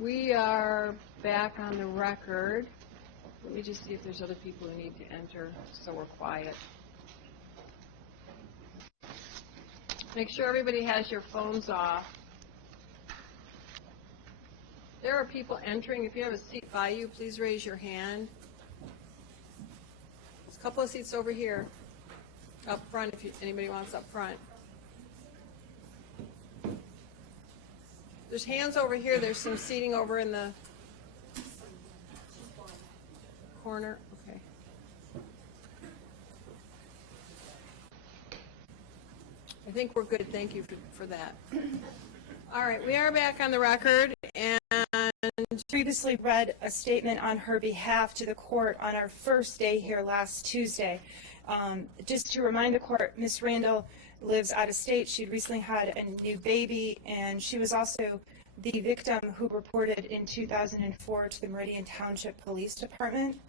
We are back on the record. Let me just see if there's other people who need to enter, so we're quiet. Make sure everybody has your phones off. There are people entering. If you have a seat by you, please raise your hand. There's a couple of seats over here, up front, if anybody wants up front. There's hands over here. There's some seating over in the corner. Okay. I think we're good. Thank you for that. All right, we are back on the record, and previously read a statement on her behalf to the court on our first day here last Tuesday. Just to remind the court, Ms. Randall lives out of state. She'd recently had a new baby, and she was also the victim who reported in 2004 to the Meridian Township Police Department.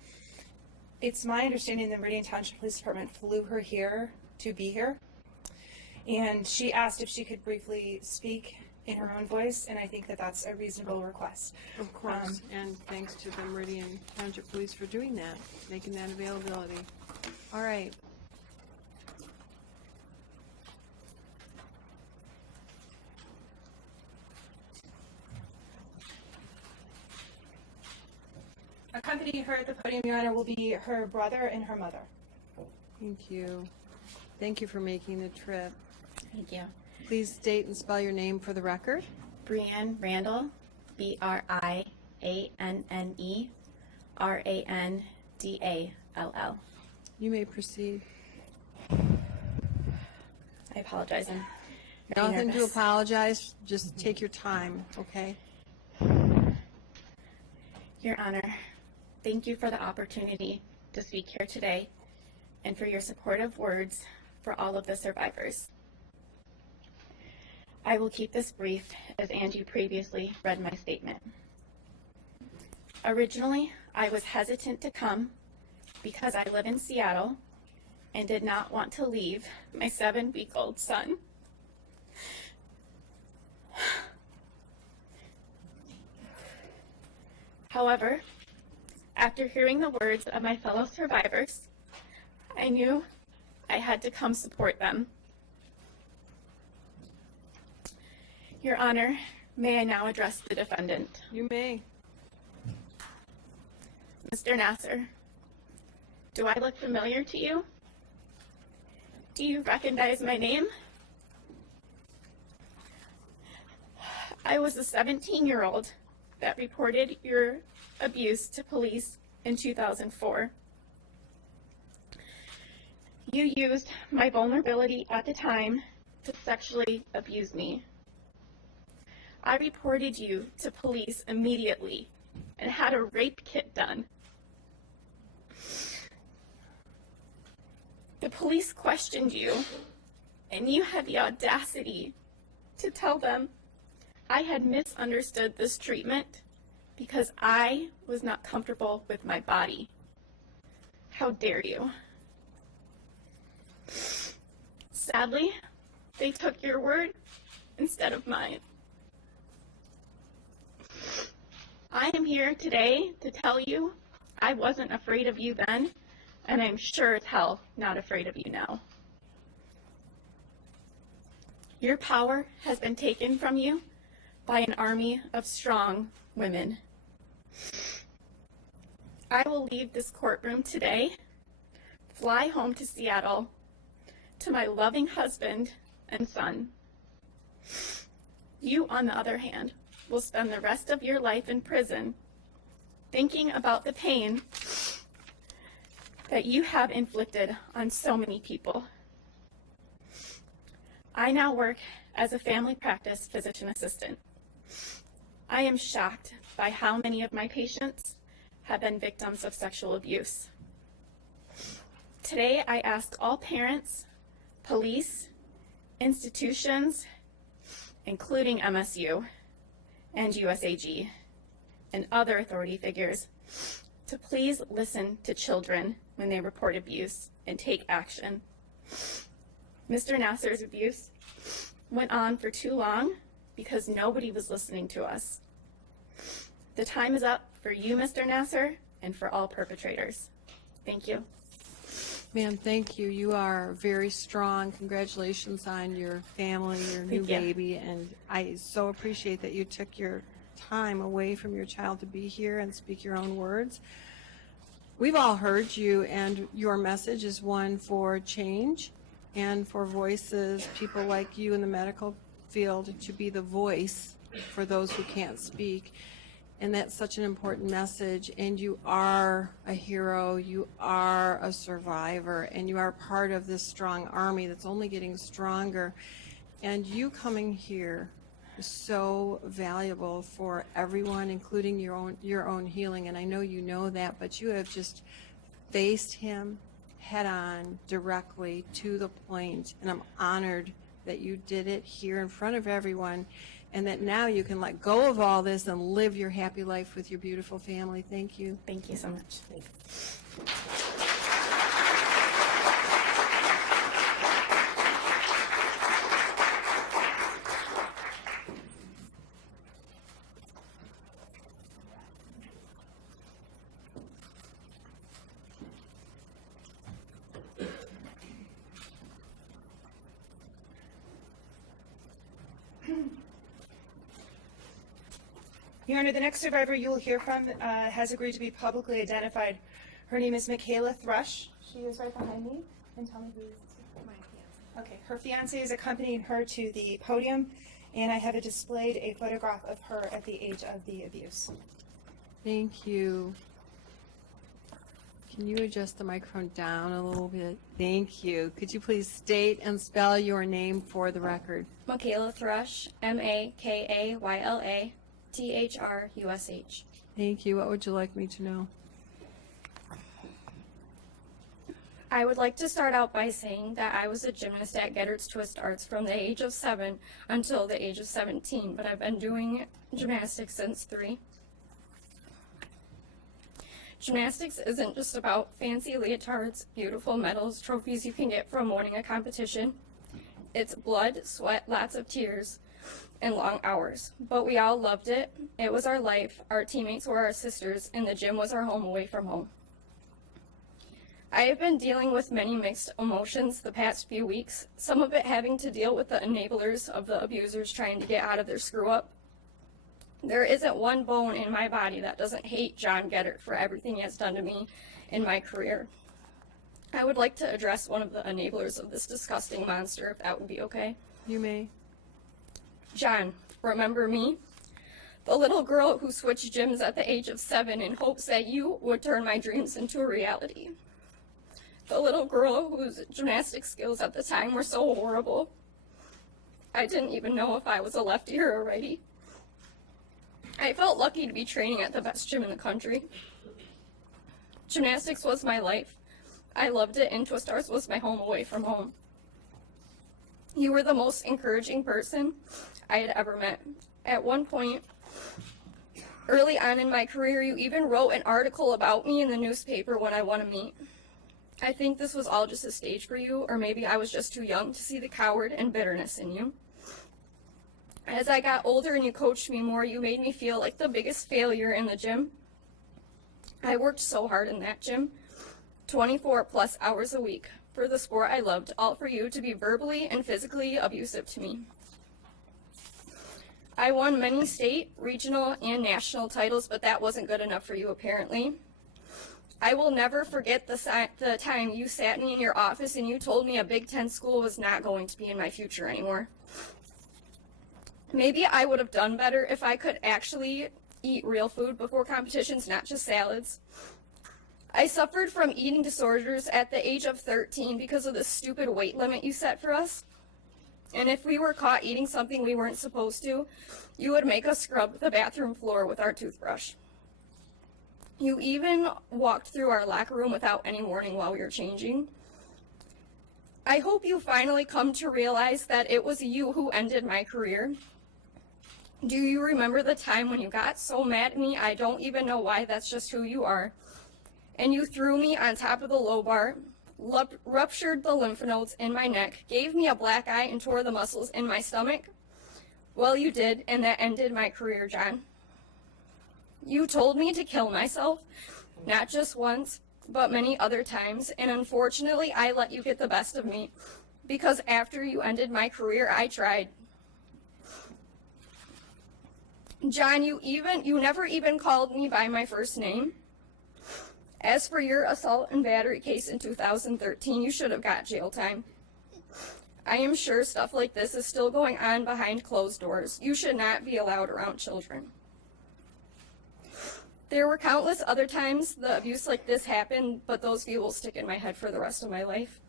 It's my understanding the Meridian Township Police Department flew her here to be here, and she asked if she could briefly speak in her own voice, and I think that that's a reasonable request. of course, and thanks to the Meridian Township Police for doing that, making that availability. All right. Accompanying her at the podium, Your Honor, will be her brother and her mother. Thank you. Thank you for making the trip. Thank you. Please state and spell your name for the record. Brianne Randall, Brianne Randall. You may proceed. I apologize. I'm very Nothing to nervous. apologize. Just take your time, okay? Your Honor, thank you for the opportunity to speak here today and for your supportive words for all of the survivors. I will keep this brief as Angie previously read my statement. Originally, I was hesitant to come because I live in Seattle and did not want to leave my 7-week-old son. However, after hearing the words of my fellow survivors, I knew I had to come support them. Your Honor, may I now address the defendant? You may. Mr. Nassar, do I look familiar to you? Do you recognize my name? I was a 17-year-old that reported your abuse to police in 2004. You used my vulnerability at the time to sexually abuse me. I reported you to police immediately and had a rape kit done. The police questioned you, and you had the audacity to tell them I had misunderstood this treatment because I was not comfortable with my body. How dare you? Sadly, they took your word instead of mine. I am here today to tell you I wasn't afraid of you then, and I'm sure as hell not afraid of you now. Your power has been taken from you by an army of strong women. I will leave this courtroom today, fly home to Seattle, to my loving husband and son. You, on the other hand, will spend the rest of your life in prison thinking about the pain that you have inflicted on so many people. I now work as a family practice physician assistant. I am shocked by how many of my patients have been victims of sexual abuse. Today, I ask all parents, police, institutions, including MSU and USAG, and other authority figures, to please listen to children when they report abuse and take action. Mr. Nassar's abuse went on for too long because nobody was listening to us. The time is up for you, Mr. Nassar, and for all perpetrators. Thank you. Ma'am, thank you. You are very strong. Congratulations on your family, your new Thank you. baby, and I so appreciate that you took your time away from your child to be here and speak your own words. We've all heard you, and your message is one for change and for voices, people like you in the medical field, to be the voice for those who can't speak. And that's such an important message, and you are a hero, you are a survivor, and you are part of this strong army that's only getting stronger. And you coming here is so valuable for everyone, including your own healing, and I know you know that, but you have just faced him head on, directly to the point, and I'm honored that you did it here in front of everyone, and that now you can let go of all this and live your happy life with your beautiful family. Thank you. Thank you so much. Your Honor, the next survivor you will hear from has agreed to be publicly identified. Her name is Michaela Thrush. She is right behind me. And tell me who is my fiance. Okay, her fiance is accompanying her to the podium, and I have displayed a photograph of her at the age of the abuse. Thank you. Can you adjust the microphone down a little bit? Thank you. Could you please state and spell your name for the record? Michaela Thrush, Makayla Thrush. Thank you. What would you like me to know? I would like to start out by saying that I was a gymnast at Geddert's Twist Arts from the age of 7 until the age of 17, but I've been doing gymnastics since 3. Gymnastics isn't just about fancy leotards, beautiful medals, trophies you can get from winning a competition. It's blood, sweat, lots of tears, and long hours. But we all loved it. It was our life. Our teammates were our sisters, and the gym was our home away from home. I have been dealing with many mixed emotions the past few weeks, some of it having to deal with the enablers of the abusers trying to get out of their screw-up. There isn't one bone in my body that doesn't hate John Geddert for everything he has done to me in my career. I would like to address one of the enablers of this disgusting monster, if that would be okay. You may. John, remember me? The little girl who switched gyms at the age of 7 in hopes that you would turn my dreams into a reality. The little girl whose gymnastic skills at the time were so horrible. I didn't even know if I was a lefty or a righty. I felt lucky to be training at the best gym in the country. Gymnastics was my life. I loved it, and Twist Arts was my home away from home. You were the most encouraging person I had ever met. At one point, early on in my career, you even wrote an article about me in the newspaper when I won a meet. I think this was all just a stage for you, or maybe I was just too young to see the coward and bitterness in you. As I got older and you coached me more, you made me feel like the biggest failure in the gym. I worked so hard in that gym, 24 plus hours a week, for the sport I loved, all for you to be verbally and physically abusive to me. I won many state, regional, and national titles, but that wasn't good enough for you, apparently. I will never forget the time you sat me in your office and you told me a Big Ten school was not going to be in my future anymore. Maybe I would have done better if I could actually eat real food before competitions, not just salads. I suffered from eating disorders at the age of 13 because of the stupid weight limit you set for us. And if we were caught eating something we weren't supposed to, you would make us scrub the bathroom floor with our toothbrush. You even walked through our locker room without any warning while we were changing. I hope you finally come to realize that it was you who ended my career. Do you remember the time when you got so mad at me, I don't even know why, that's just who you are, and you threw me on top of the low bar, ruptured the lymph nodes in my neck, gave me a black eye, and tore the muscles in my stomach? Well, you did, and that ended my career, John. You told me to kill myself, not just once, but many other times, and unfortunately, I let you get the best of me, because after you ended my career, I tried. John, you never even called me by my first name. As for your assault and battery case in 2013, you should have got jail time. I am sure stuff like this is still going on behind closed doors. You should not be allowed around children. There were countless other times the abuse like this happened, but those few will stick in my head for the rest of my life.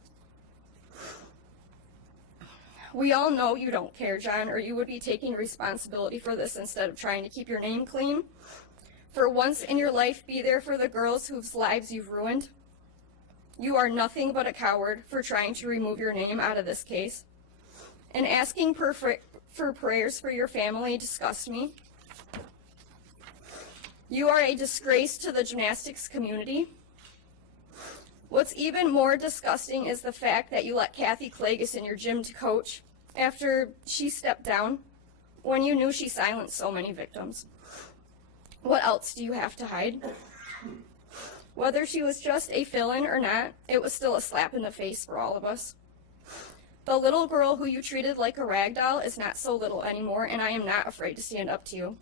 We all know you don't care, John, or you would be taking responsibility for this instead of trying to keep your name clean. For once in your life, be there for the girls whose lives you've ruined. You are nothing but a coward for trying to remove your name out of this case. And asking for prayers for your family disgusts me. You are a disgrace to the gymnastics community. What's even more disgusting is the fact that you let Kathy Klages in your gym to coach after she stepped down when you knew she silenced so many victims. What else do you have to hide? Whether she was just a fill-in or not, it was still a slap in the face for all of us. The little girl who you treated like a rag doll is not so little anymore, and I am not afraid to stand up to you.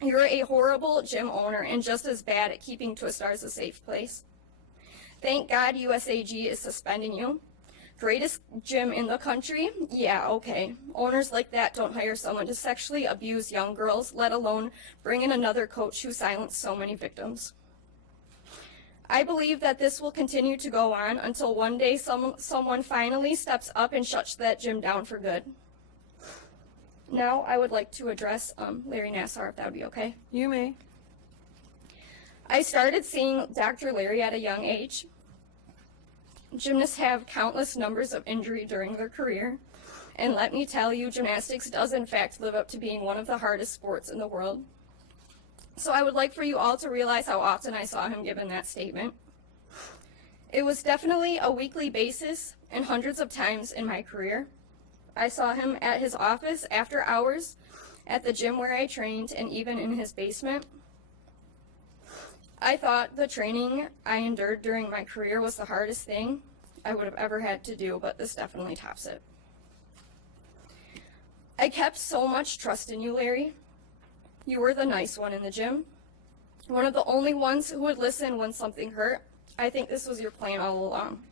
You're a horrible gym owner and just as bad at keeping Twistars a safe place. Thank God USAG is suspending you. Greatest gym in the country? Yeah, okay. Owners like that don't hire someone to sexually abuse young girls, let alone bring in another coach who silenced so many victims. I believe that this will continue to go on until one day someone finally steps up and shuts that gym down for good. Now I would like to address Larry Nassar, if that would be okay. You may. I started seeing Dr. Larry at a young age. Gymnasts have countless numbers of injury during their career, and let me tell you, gymnastics does in fact live up to being one of the hardest sports in the world. So I would like for you all to realize how often I saw him given that statement. It was definitely a weekly basis and hundreds of times in my career. I saw him at his office after hours, at the gym where I trained, and even in his basement. I thought the training I endured during my career was the hardest thing I would have ever had to do, but this definitely tops it. I kept so much trust in you, Larry. You were the nice one in the gym, one of the only ones who would listen when something hurt. I think this was your plan all along.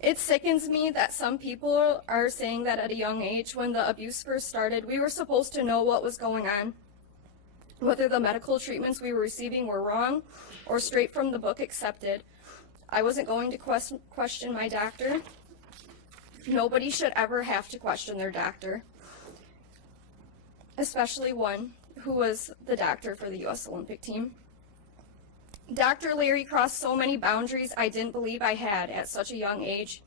It sickens me that some people are saying that at a young age, when the abuse first started, we were supposed to know what was going on, whether the medical treatments we were receiving were wrong or straight from the book accepted. I wasn't going to question my doctor. Nobody should ever have to question their doctor, especially one who was the doctor for the U.S. Olympic team. Dr. Larry crossed so many boundaries I didn't believe I had at such a young age.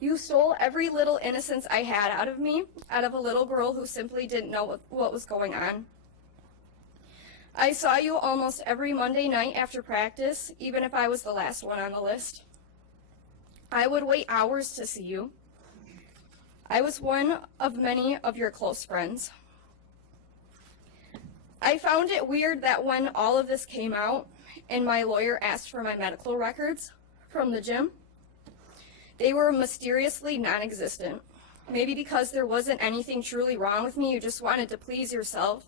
You stole every little innocence I had out of me, out of a little girl who simply didn't know what was going on. I saw you almost every Monday night after practice, even if I was the last one on the list. I would wait hours to see you. I was one of many of your close friends. I found it weird that when all of this came out and my lawyer asked for my medical records from the gym, they were mysteriously non-existent. Maybe because there wasn't anything truly wrong with me, you just wanted to please yourself.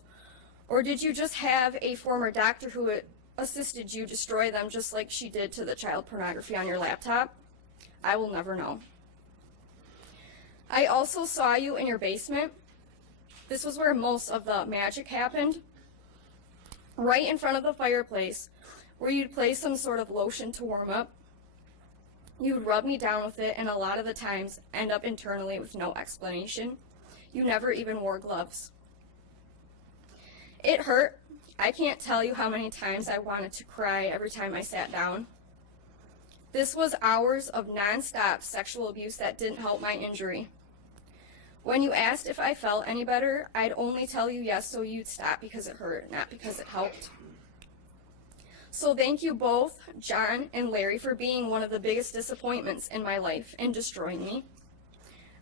Or did you just have a former doctor who assisted you destroy them just like she did to the child pornography on your laptop? I will never know. I also saw you in your basement. This was where most of the magic happened. Right in front of the fireplace, where you'd place some sort of lotion to warm up. You'd rub me down with it, and a lot of the times end up internally with no explanation. You never even wore gloves. It hurt. I can't tell you how many times I wanted to cry every time I sat down. This was hours of nonstop sexual abuse that didn't help my injury. When you asked if I felt any better, I'd only tell you yes so you'd stop because it hurt, not because it helped. So thank you both, John and Larry, for being one of the biggest disappointments in my life and destroying me.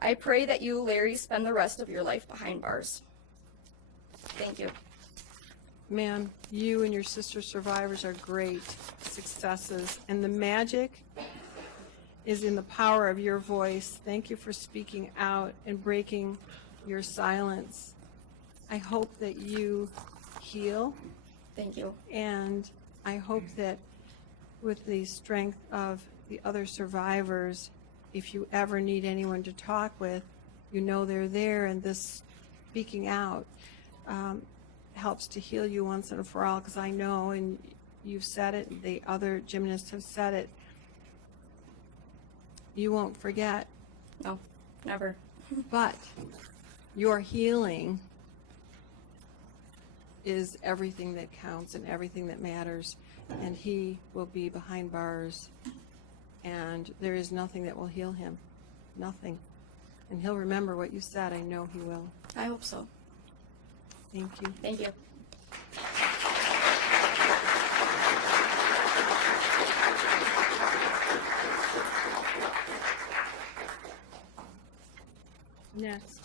I pray that you, Larry, spend the rest of your life behind bars. Thank you. Man, you and your sister survivors are great successes, and the magic is in the power of your voice. Thank you for speaking out and breaking your silence. I hope that you heal, Thank you. and I hope that with the strength of the other survivors, if you ever need anyone to talk with, you know they're there, and this speaking out helps to heal you once and for all, because I know, and you've said it, and the other gymnasts have said it, you won't forget, No, never. but your healing is everything that counts and everything that matters, and he will be behind bars, and there is nothing that will heal him, nothing, and he'll remember what you said. I know he will. I hope so. Thank you. Thank you. Next.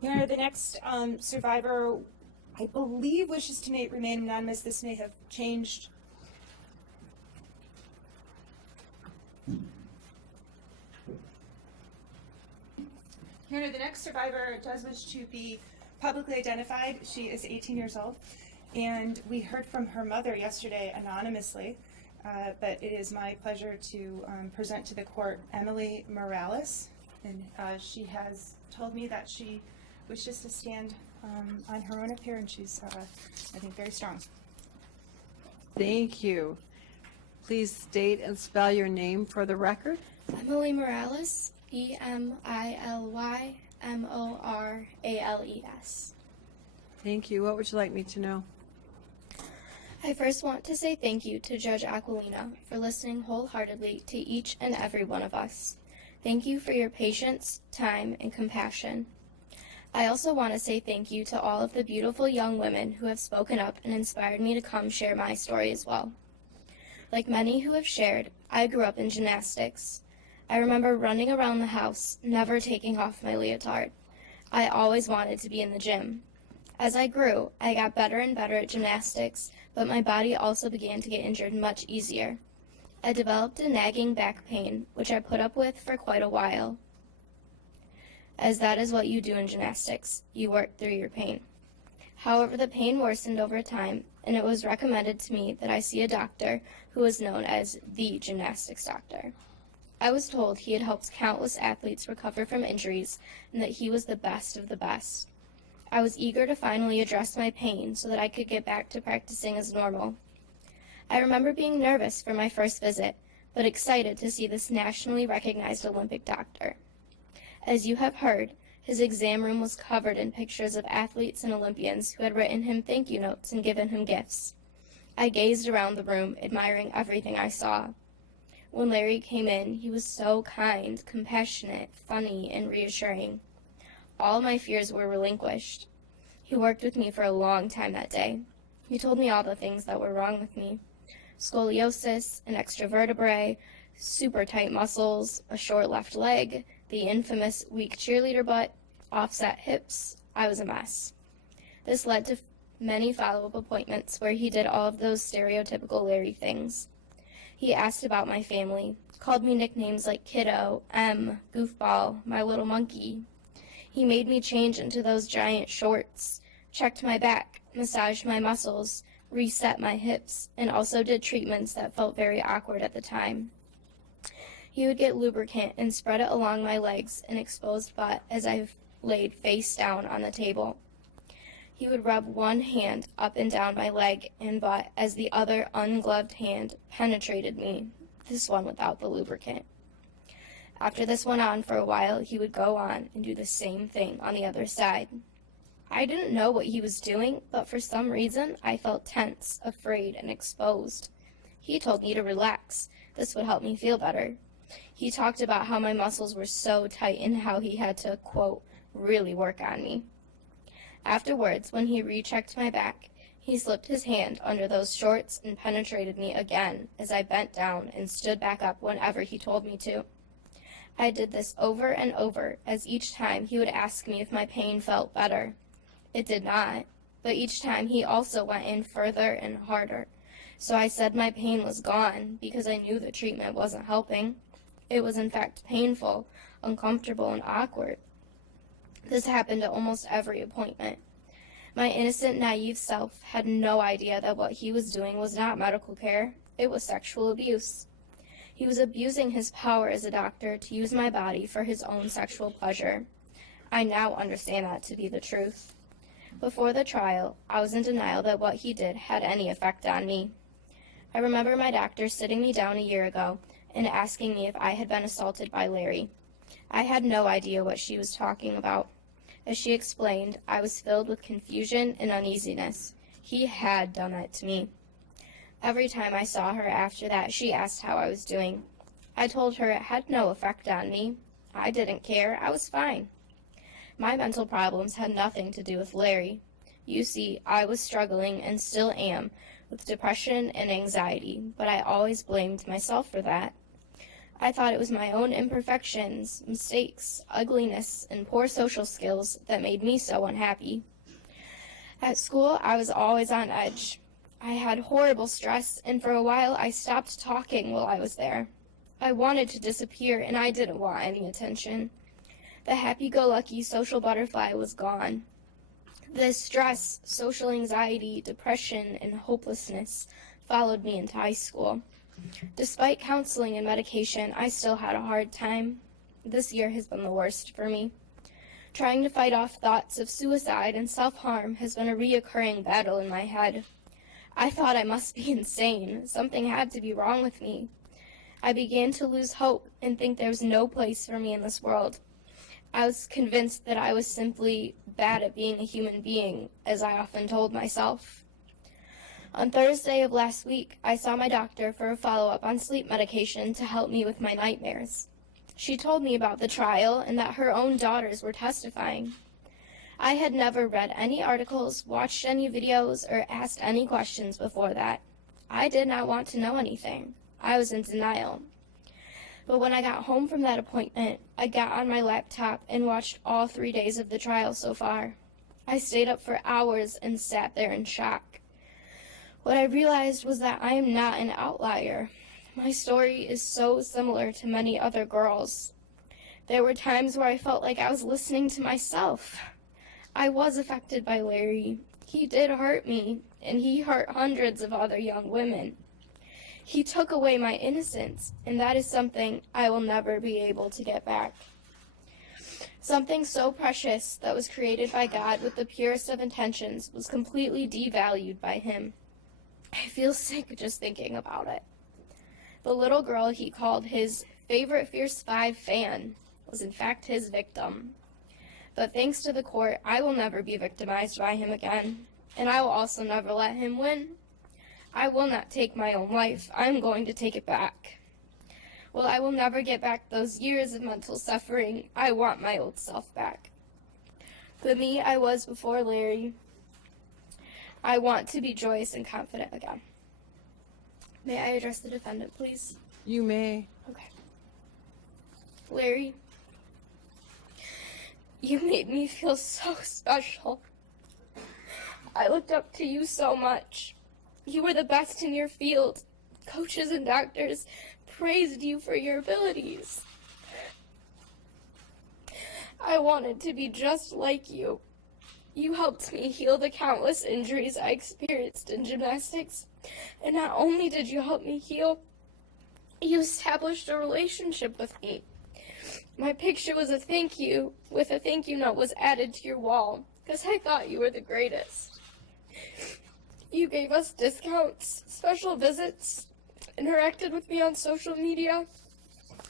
Your Honor, the next survivor, I believe, wishes to remain anonymous. This may have changed. Your Honor, the next survivor does wish to be publicly identified. She is 18 years old, and we heard from her mother yesterday anonymously, but it is my pleasure to present to the court Emily Morales, and she has told me that she wishes to stand on her own up here, and she's, I think, very strong. Thank you. Please state and spell your name for the record. Emily Morales, EMILYMORALES. Thank you. What would you like me to know? I first want to say thank you to Judge Aquilina for listening wholeheartedly to each and every one of us. Thank you for your patience, time, and compassion. I also want to say thank you to all of the beautiful young women who have spoken up and inspired me to come share my story as well. Like many who have shared, I grew up in gymnastics. I remember running around the house, never taking off my leotard. I always wanted to be in the gym. As I grew, I got better and better at gymnastics, but my body also began to get injured much easier. I developed a nagging back pain, which I put up with for quite a while, as that is what you do in gymnastics. You work through your pain. However, the pain worsened over time, and it was recommended to me that I see a doctor who was known as the gymnastics doctor. I was told he had helped countless athletes recover from injuries and that he was the best of the best. I was eager to finally address my pain so that I could get back to practicing as normal. I remember being nervous for my first visit, but excited to see this nationally recognized Olympic doctor. As you have heard, his exam room was covered in pictures of athletes and Olympians who had written him thank you notes and given him gifts. I gazed around the room, admiring everything I saw. When Larry came in, he was so kind, compassionate, funny, and reassuring. All my fears were relinquished. He worked with me for a long time that day. He told me all the things that were wrong with me. Scoliosis, an extra vertebrae, super tight muscles, a short left leg, the infamous weak cheerleader butt, offset hips. I was a mess. This led to many follow-up appointments where he did all of those stereotypical Larry things. He asked about my family, called me nicknames like Kiddo, M, Goofball, My Little Monkey. He made me change into those giant shorts, checked my back, massaged my muscles, reset my hips, and also did treatments that felt very awkward at the time. He would get lubricant and spread it along my legs and exposed butt as I laid face down on the table. He would rub one hand up and down my leg and butt as the other ungloved hand penetrated me, this one without the lubricant. After this went on for a while, he would go on and do the same thing on the other side. I didn't know what he was doing, but for some reason, I felt tense, afraid, and exposed. He told me to relax. This would help me feel better. He talked about how my muscles were so tight and how he had to, quote, really work on me. Afterwards, when he rechecked my back, he slipped his hand under those shorts and penetrated me again as I bent down and stood back up whenever he told me to. I did this over and over, as each time he would ask me if my pain felt better. It did not. but each time he also went in further and harder. So I said my pain was gone because I knew the treatment wasn't helping. It was in fact painful, uncomfortable, and awkward. This happened at almost every appointment. My innocent, naive self had no idea that what he was doing was not medical care. It was sexual abuse. He was abusing his power as a doctor to use my body for his own sexual pleasure. I now understand that to be the truth. Before the trial, I was in denial that what he did had any effect on me. I remember my doctor sitting me down a year ago and asking me if I had been assaulted by Larry. I had no idea what she was talking about. As she explained, I was filled with confusion and uneasiness. He had done it to me. Every time I saw her after that, she asked how I was doing. I told her it had no effect on me. I didn't care. I was fine. My mental problems had nothing to do with Larry. You see, I was struggling and still am with depression and anxiety, but I always blamed myself for that. I thought it was my own imperfections, mistakes, ugliness, and poor social skills that made me so unhappy. At school, I was always on edge. I had horrible stress, and for a while I stopped talking while I was there. I wanted to disappear, and I didn't want any attention. The happy-go-lucky social butterfly was gone. The stress, social anxiety, depression, and hopelessness followed me into high school. Despite counseling and medication, I still had a hard time. This year has been the worst for me. Trying to fight off thoughts of suicide and self-harm has been a reoccurring battle in my head. I thought I must be insane. Something had to be wrong with me. I began to lose hope and think there was no place for me in this world. I was convinced that I was simply bad at being a human being, as I often told myself. On Thursday of last week, I saw my doctor for a follow-up on sleep medication to help me with my nightmares. She told me about the trial and that her own daughters were testifying. I had never read any articles, watched any videos, or asked any questions before that. I did not want to know anything. I was in denial. But when I got home from that appointment, I got on my laptop and watched all 3 days of the trial so far. I stayed up for hours and sat there in shock. What I realized was that I am not an outlier. My story is so similar to many other girls. There were times where I felt like I was listening to myself. I was affected by Larry. He did hurt me, and he hurt hundreds of other young women. He took away my innocence, and that is something I will never be able to get back. Something so precious that was created by God with the purest of intentions was completely devalued by him. I feel sick just thinking about it. The little girl he called his favorite Fierce 5 fan was in fact his victim. But thanks to the court, I will never be victimized by him again, and I will also never let him win. I will not take my own life. I'm going to take it back. Well, I will never get back those years of mental suffering. I want my old self back. The me I was before Larry. I want to be joyous and confident again. May I address the defendant, please? You may. Okay. Larry, you made me feel so special. I looked up to you so much. You were the best in your field. Coaches and doctors praised you for your abilities. I wanted to be just like you. You helped me heal the countless injuries I experienced in gymnastics. And not only did you help me heal, you established a relationship with me. My picture was a thank you, with a thank you note was added to your wall, because I thought you were the greatest. You gave us discounts, special visits, interacted with me on social media,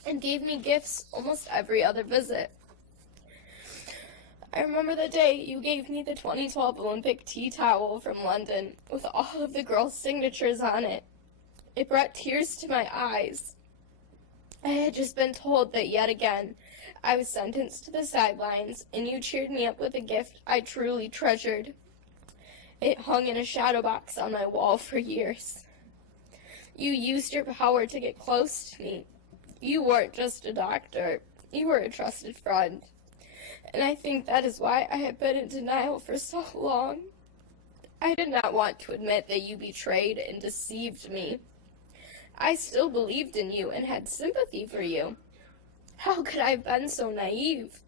and gave me gifts almost every other visit. I remember the day you gave me the 2012 Olympic tea towel from London with all of the girls' signatures on it. It brought tears to my eyes. I had just been told that yet again I was sentenced to the sidelines, and you cheered me up with a gift I truly treasured. It hung in a shadow box on my wall for years. You used your power to get close to me. You weren't just a doctor. You were a trusted friend. And I think that is why I have been in denial for so long. I did not want to admit that you betrayed and deceived me. I still believed in you and had sympathy for you. How could I have been so naive?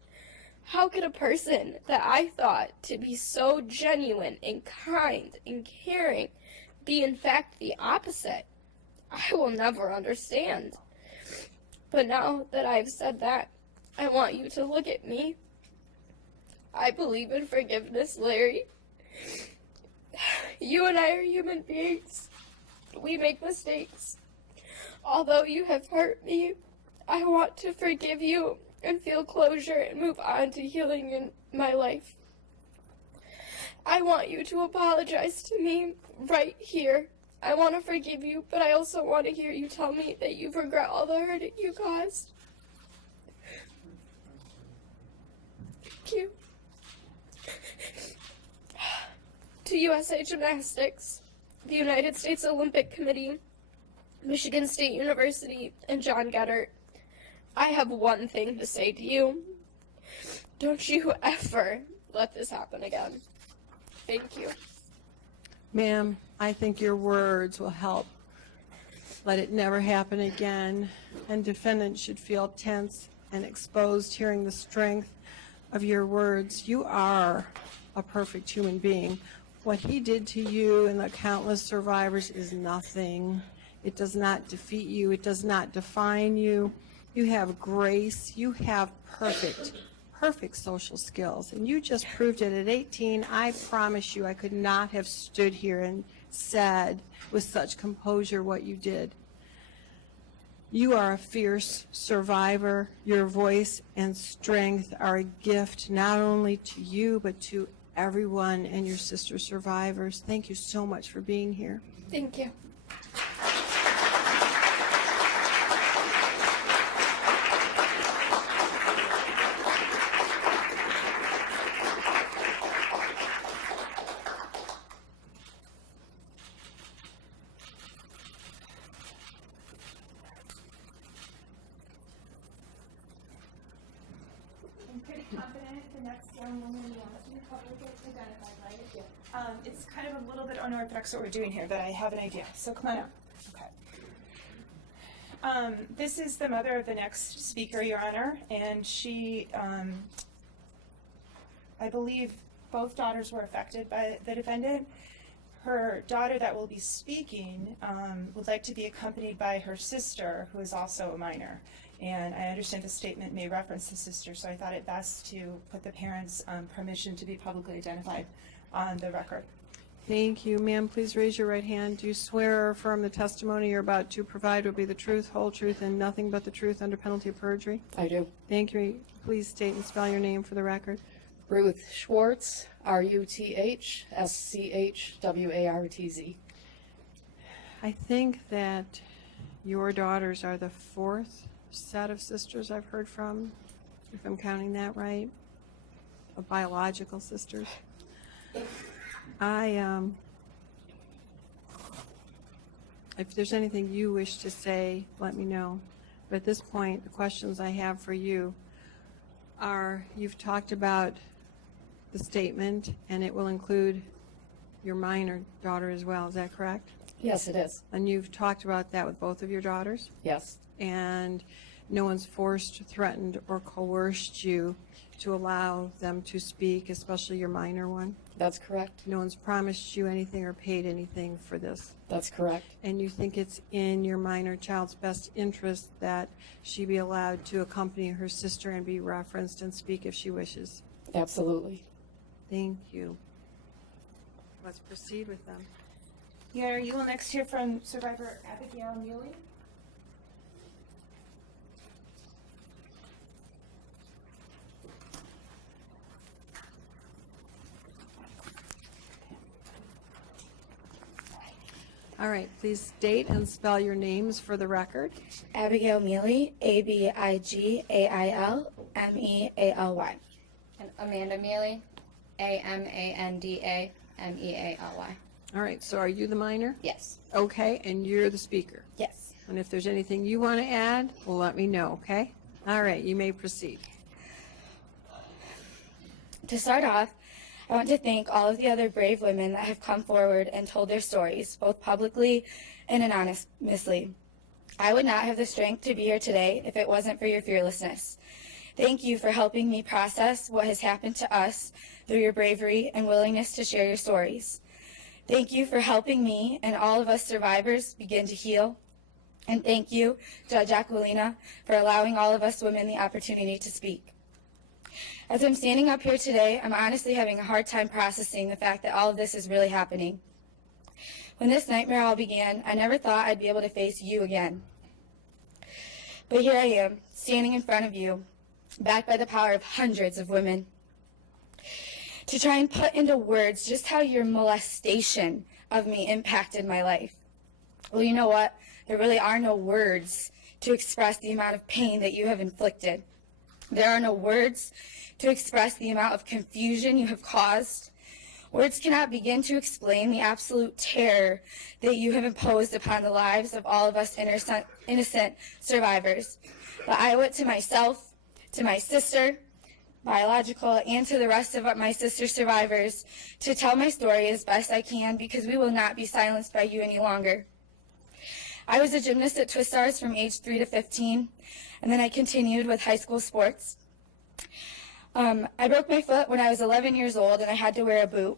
How could a person that I thought to be so genuine and kind and caring be in fact the opposite? I will never understand. But now that I've said that, I want you to look at me. I believe in forgiveness, Larry. You and I are human beings. We make mistakes. Although you have hurt me, I want to forgive you and feel closure and move on to healing in my life. I want you to apologize to me right here. I want to forgive you, but I also want to hear you tell me that you regret all the hurt you caused. Thank you. To USA Gymnastics, the United States Olympic Committee, Michigan State University, and John Geddert, I have one thing to say to you. Don't you ever let this happen again. Thank you. Ma'am, I think your words will help. Let it never happen again. And defendants should feel tense and exposed hearing the strength of your words. You are a perfect human being. What he did to you and the countless survivors is nothing. It does not defeat you. It does not define you. You have grace. You have perfect social skills. And you just proved it at 18. I promise you I could not have stood here and said with such composure what you did. You are a fierce survivor. Your voice and strength are a gift not only to you but to everyone and your sister survivors. Thank you so much for being here. Thank you. I'm pretty confident the next young woman wants to be publicly identified, right? It's kind of a little bit unorthodox what we're doing here, but I have an idea. So come on up. Okay. This is the mother of the next speaker, Your Honor, and she, I believe both daughters were affected by the defendant. Her daughter that will be speaking would like to be accompanied by her sister, who is also a minor. And I understand the statement may reference the sister, so I thought it best to put the parents' permission to be publicly identified on the record. Thank you. Ma'am, please raise your right hand. Do you swear or affirm the testimony you're about to provide will be the truth, whole truth, and nothing but the truth under penalty of perjury? I do. Thank you. Please state and spell your name for the record. Ruth Schwartz, RUTH, SCHWARTZ. I think that your daughters are the fourth set of sisters I've heard from, if I'm counting that right, of biological sisters. If there's anything you wish to say, let me know. But at this point, the questions I have for you are, you've talked about the statement, and it will include your minor daughter as well, is that correct? Yes, it is. And you've talked about that with both of your daughters? Yes. And no one's forced, threatened, or coerced you to allow them to speak, especially your minor one? That's correct. No one's promised you anything or paid anything for this? That's correct. And you think it's in your minor child's best interest that she be allowed to accompany her sister and be referenced and speak if she wishes? Absolutely. Thank you. Let's proceed with them. Your Honor, you will next hear from survivor Abigail Muley. All right, please state and spell your names for the record. Abigail Mealy, ABIGAIL MEALY. And Amanda Mealy, AMANDAMEALY. All right, so are you the minor? Yes. Okay, and you're the speaker. Yes. And if there's anything you want to add, well, let me know, okay? All right, you may proceed. To start off, I want to thank all of the other brave women that have come forward and told their stories, both publicly and anonymously. I would not have the strength to be here today if it wasn't for your fearlessness. Thank you for helping me process what has happened to us through your bravery and willingness to share your stories. Thank you for helping me and all of us survivors begin to heal. And thank you, Judge Aquilina, for allowing all of us women the opportunity to speak. As I'm standing up here today, I'm honestly having a hard time processing the fact that all of this is really happening. When this nightmare all began, I never thought I'd be able to face you again. But here I am, standing in front of you, backed by the power of hundreds of women, to try and put into words just how your molestation of me impacted my life. Well, you know what? There really are no words to express the amount of pain that you have inflicted. There are no words to express the amount of confusion you have caused. Words cannot begin to explain the absolute terror that you have imposed upon the lives of all of us innocent survivors. But I owe it to myself, to my sister, biological, and to the rest of my sister survivors to tell my story as best I can, because we will not be silenced by you any longer. I was a gymnast at Twistars from age 3 to 15, and then I continued with high school sports. I broke my foot when I was 11 years old, and I had to wear a boot.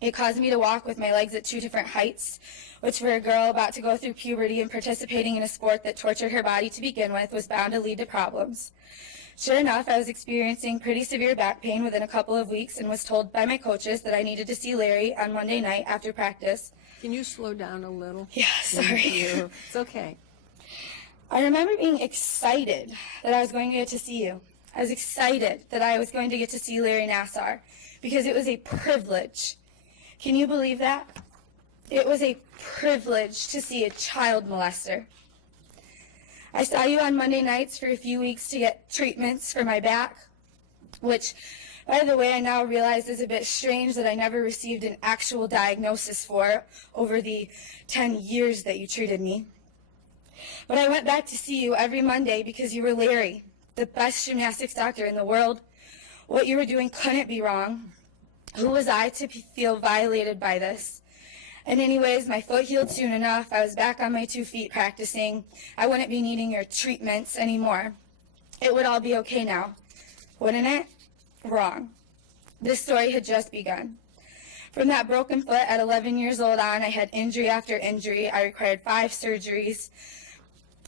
It caused me to walk with my legs at 2 different heights, which for a girl about to go through puberty and participating in a sport that tortured her body to begin with was bound to lead to problems. Sure enough, I was experiencing pretty severe back pain within a couple of weeks and was told by my coaches that I needed to see Larry on Monday night after practice. Can you slow down a little? Yeah, sorry. Thank you. It's okay. I remember being excited that I was going to get to see you. I was excited that I was going to get to see Larry Nassar because it was a privilege. Can you believe that? It was a privilege to see a child molester. I saw you on Monday nights for a few weeks to get treatments for my back, which, by the way, I now realize is a bit strange that I never received an actual diagnosis for over the 10 years that you treated me. But I went back to see you every Monday because you were Larry, the best gymnastics doctor in the world. What you were doing couldn't be wrong. Who was I to feel violated by this? And anyways, my foot healed soon enough. I was back on my 2 feet practicing. I wouldn't be needing your treatments anymore. It would all be okay now, wouldn't it? Wrong. This story had just begun. From that broken foot at 11 years old on, I had injury after injury. I required 5 surgeries,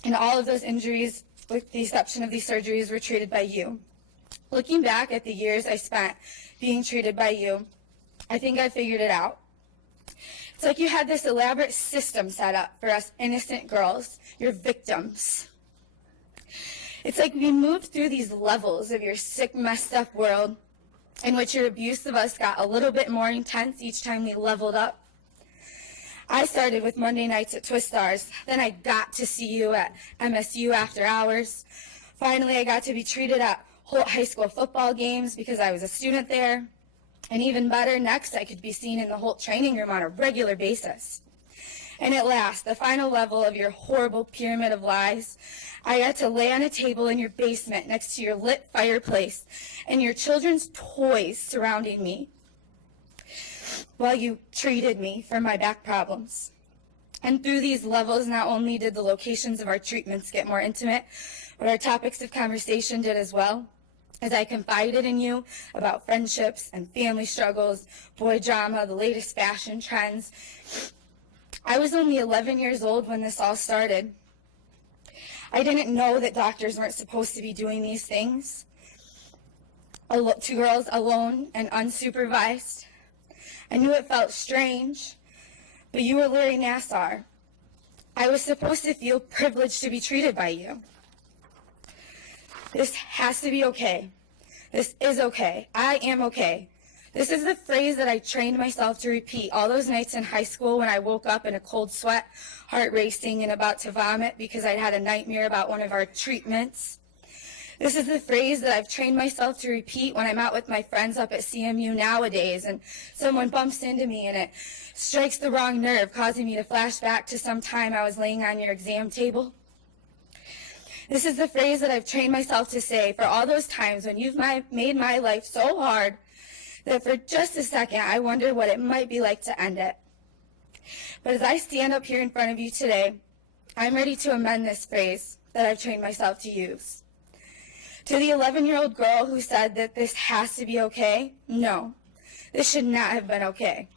and all of those injuries, with the exception of these surgeries, were treated by you. Looking back at the years I spent being treated by you, I think I figured it out. It's like you had this elaborate system set up for us innocent girls, your victims. It's like we moved through these levels of your sick, messed up world in which your abuse of us got a little bit more intense each time we leveled up. I started with Monday nights at Twistars. Then I got to see you at MSU after hours. Finally, I got to be treated at Holt High School football games because I was a student there. And even better, next I could be seen in the Holt training room on a regular basis. And at last, the final level of your horrible pyramid of lies, I got to lay on a table in your basement next to your lit fireplace and your children's toys surrounding me while you treated me for my back problems. And through these levels, not only did the locations of our treatments get more intimate, but our topics of conversation did as well. As I confided in you about friendships and family struggles, boy drama, the latest fashion trends. I was only 11 years old when this all started. I didn't know that doctors weren't supposed to be doing these things to girls alone and unsupervised. I knew it felt strange, but you were Larry Nassar. I was supposed to feel privileged to be treated by you. This has to be okay. This is okay. I am okay. This is the phrase that I trained myself to repeat all those nights in high school when I woke up in a cold sweat, heart racing, and about to vomit because I'd had a nightmare about one of our treatments. This is the phrase that I've trained myself to repeat when I'm out with my friends up at CMU nowadays and someone bumps into me and it strikes the wrong nerve, causing me to flash back to some time I was laying on your exam table. This is the phrase that I've trained myself to say for all those times when you've made my life so hard that for just a second I wonder what it might be like to end it. But as I stand up here in front of you today, I'm ready to amend this phrase that I've trained myself to use. To the 11-year-old girl who said that this has to be okay, no, this should not have been okay.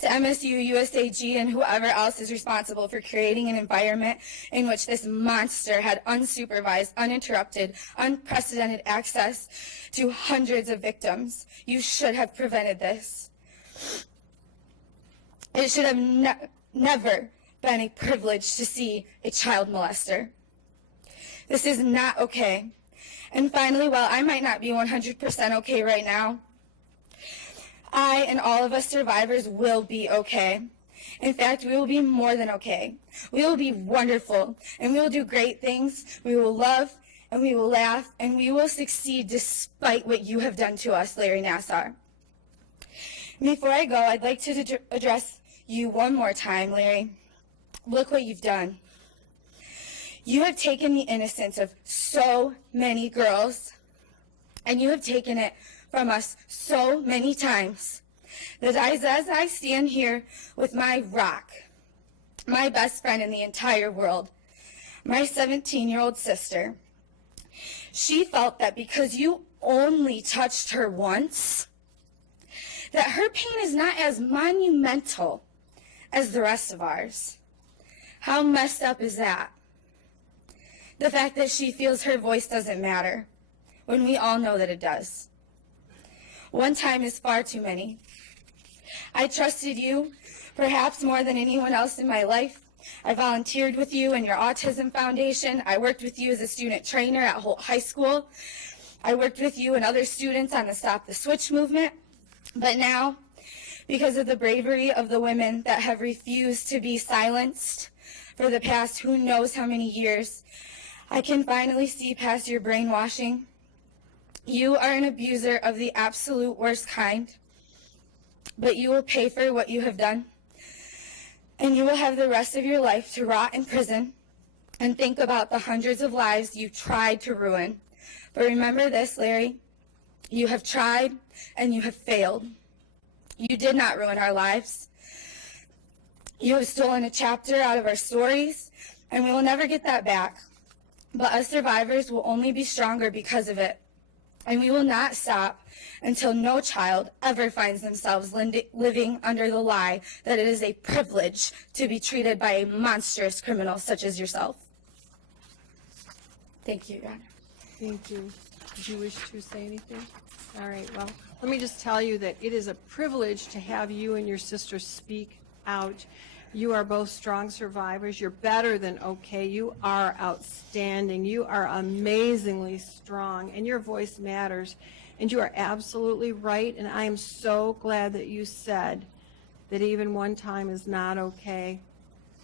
To MSU, USAG, and whoever else is responsible for creating an environment in which this monster had unsupervised, uninterrupted, unprecedented access to hundreds of victims, you should have prevented this. It should have never been a privilege to see a child molester. This is not okay. And finally, while I might not be 100% okay right now, I and all of us survivors will be okay. In fact, we will be more than okay. We will be wonderful, and we will do great things. We will love, and we will laugh, and we will succeed despite what you have done to us, Larry Nassar. Before I go, I'd like to address you one more time, Larry. Look what you've done. You have taken the innocence of so many girls, and you have taken it from us so many times that as I stand here with my rock, my best friend in the entire world, my 17-year-old sister, she felt that because you only touched her once, that her pain is not as monumental as the rest of ours. How messed up is that? The fact that she feels her voice doesn't matter, when we all know that it does. One time is far too many. I trusted you, perhaps more than anyone else in my life. I volunteered with you in your Autism Foundation. I worked with you as a student trainer at Holt High School. I worked with you and other students on the Stop the Switch movement. But now, because of the bravery of the women that have refused to be silenced for the past who knows how many years, I can finally see past your brainwashing. You are an abuser of the absolute worst kind, but you will pay for what you have done, and you will have the rest of your life to rot in prison and think about the hundreds of lives you tried to ruin. But remember this, Larry, you have tried and you have failed. You did not ruin our lives. You have stolen a chapter out of our stories, and we will never get that back. But us survivors will only be stronger because of it. And we will not stop until no child ever finds themselves living under the lie that it is a privilege to be treated by a monstrous criminal such as yourself. Thank you, Your Honor. Thank you. Did you wish to say anything? All right, well, let me just tell you that it is a privilege to have you and your sister speak out. You are both strong survivors. You're better than okay. You are outstanding. You are amazingly strong, and your voice matters. And you are absolutely right, and I am so glad that you said that even one time is not okay.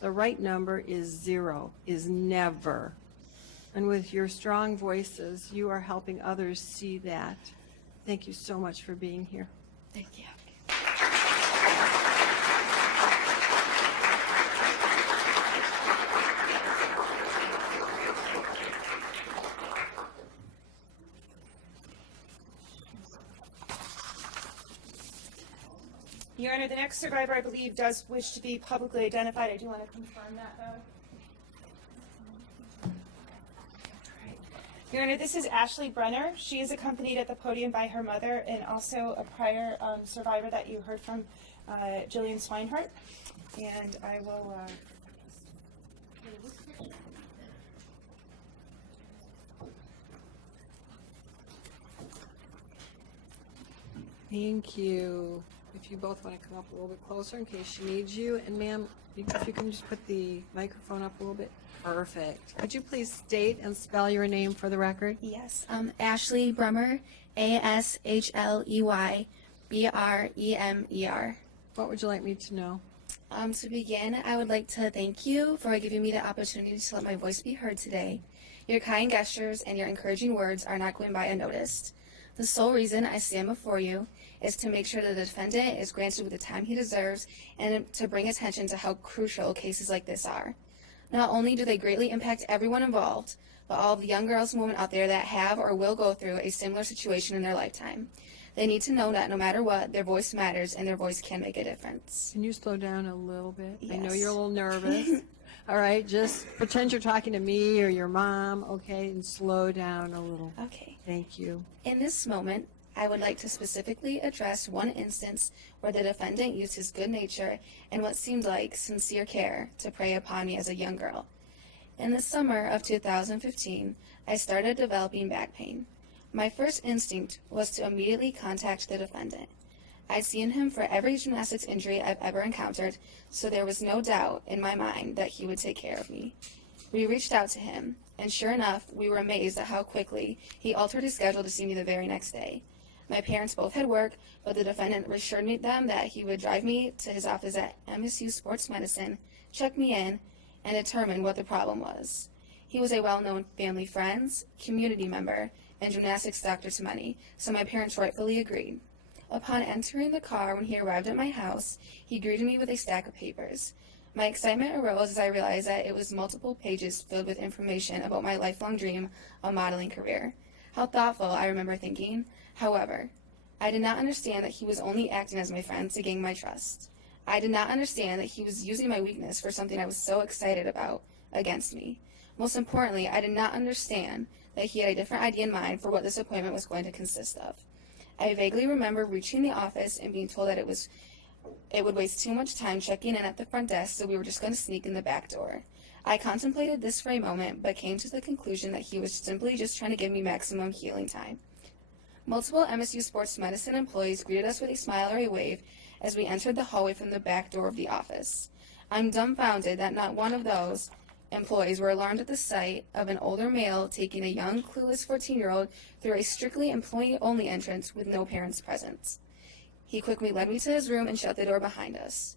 The right number is 0, is never. And with your strong voices, you are helping others see that. Thank you so much for being here. Thank you. Your Honor, the next survivor, I believe, does wish to be publicly identified. I do want to confirm that, though. Your Honor, this is Ashley Brenner. She is accompanied at the podium by her mother and also a prior survivor that you heard from, Jillian Swinehart. And I will... Thank you. If you both want to come up a little bit closer in case she needs you. And ma'am, if you can just put the microphone up a little bit. Perfect. Could you please state and spell your name for the record? Yes, Ashley Brummer, ASHLEY BREMER. What would you like me to know? To begin, I would like to thank you for giving me the opportunity to let my voice be heard today. Your kind gestures and your encouraging words are not going by unnoticed. The sole reason I stand before you is to make sure the defendant is granted with the time he deserves and to bring attention to how crucial cases like this are. Not only do they greatly impact everyone involved, but all of the young girls and women out there that have or will go through a similar situation in their lifetime. They need to know that no matter what, their voice matters and their voice can make a difference. Can you slow down a little bit? I know Yes. you're a little nervous. All right, just pretend you're talking to me or your mom, okay, and slow down a little. Okay. Thank you. In this moment, I would like to specifically address one instance where the defendant used his good nature and what seemed like sincere care to prey upon me as a young girl. In the summer of 2015, I started developing back pain. My first instinct was to immediately contact the defendant. I'd seen him for every gymnastics injury I've ever encountered, so there was no doubt in my mind that he would take care of me. We reached out to him, and sure enough, we were amazed at how quickly he altered his schedule to see me the very next day. My parents both had work, but the defendant assured them that he would drive me to his office at MSU Sports Medicine, check me in, and determine what the problem was. He was a well-known family friend, community member, and gymnastics doctor to many, so my parents rightfully agreed. Upon entering the car when he arrived at my house, he greeted me with a stack of papers. My excitement arose as I realized that it was multiple pages filled with information about my lifelong dream, a modeling career. How thoughtful, I remember thinking. However, I did not understand that he was only acting as my friend to gain my trust. I did not understand that he was using my weakness for something I was so excited about against me. Most importantly, I did not understand that he had a different idea in mind for what this appointment was going to consist of. I vaguely remember reaching the office and being told that it would waste too much time checking in at the front desk, so we were just going to sneak in the back door. I contemplated this for a moment, but came to the conclusion that he was simply just trying to give me maximum healing time. Multiple MSU Sports Medicine employees greeted us with a smile or a wave as we entered the hallway from the back door of the office. I'm dumbfounded that not one of those employees were alarmed at the sight of an older male taking a young, clueless 14-year-old through a strictly employee-only entrance with no parents present. He quickly led me to his room and shut the door behind us.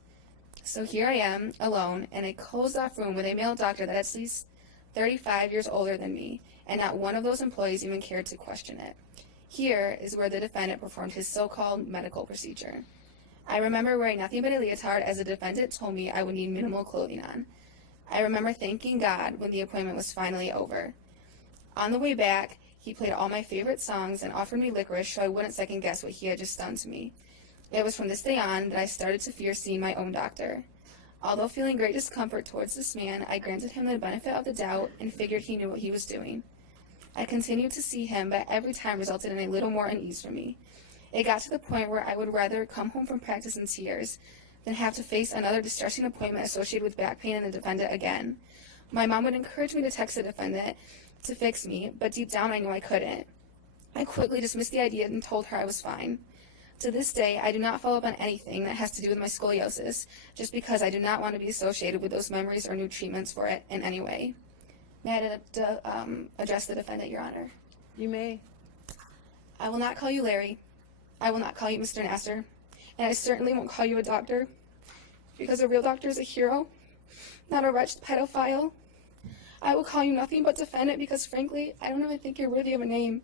So here I am, alone, in a closed-off room with a male doctor that is at least 35 years older than me, and not one of those employees even cared to question it. Here is where the defendant performed his so-called medical procedure. I remember wearing nothing but a leotard as the defendant told me I would need minimal clothing on. I remember thanking God when the appointment was finally over. On the way back, he played all my favorite songs and offered me licorice so I wouldn't second guess what he had just done to me. It was from this day on that I started to fear seeing my own doctor. Although feeling great discomfort towards this man, I granted him the benefit of the doubt and figured he knew what he was doing. I continued to see him, but every time resulted in a little more unease for me. It got to the point where I would rather come home from practice in tears than have to face another distressing appointment associated with back pain and the defendant again. My mom would encourage me to text the defendant to fix me, but deep down I knew I couldn't. I quickly dismissed the idea and told her I was fine. To this day, I do not follow up on anything that has to do with my scoliosis, just because I do not want to be associated with those memories or new treatments for it in any way. May I address the defendant, Your Honor? You may. I will not call you Larry. I will not call you Mr. Nassar. And I certainly won't call you a doctor, because a real doctor is a hero, not a wretched pedophile. I will call you nothing but defendant because, frankly, I don't even think you're worthy of a name.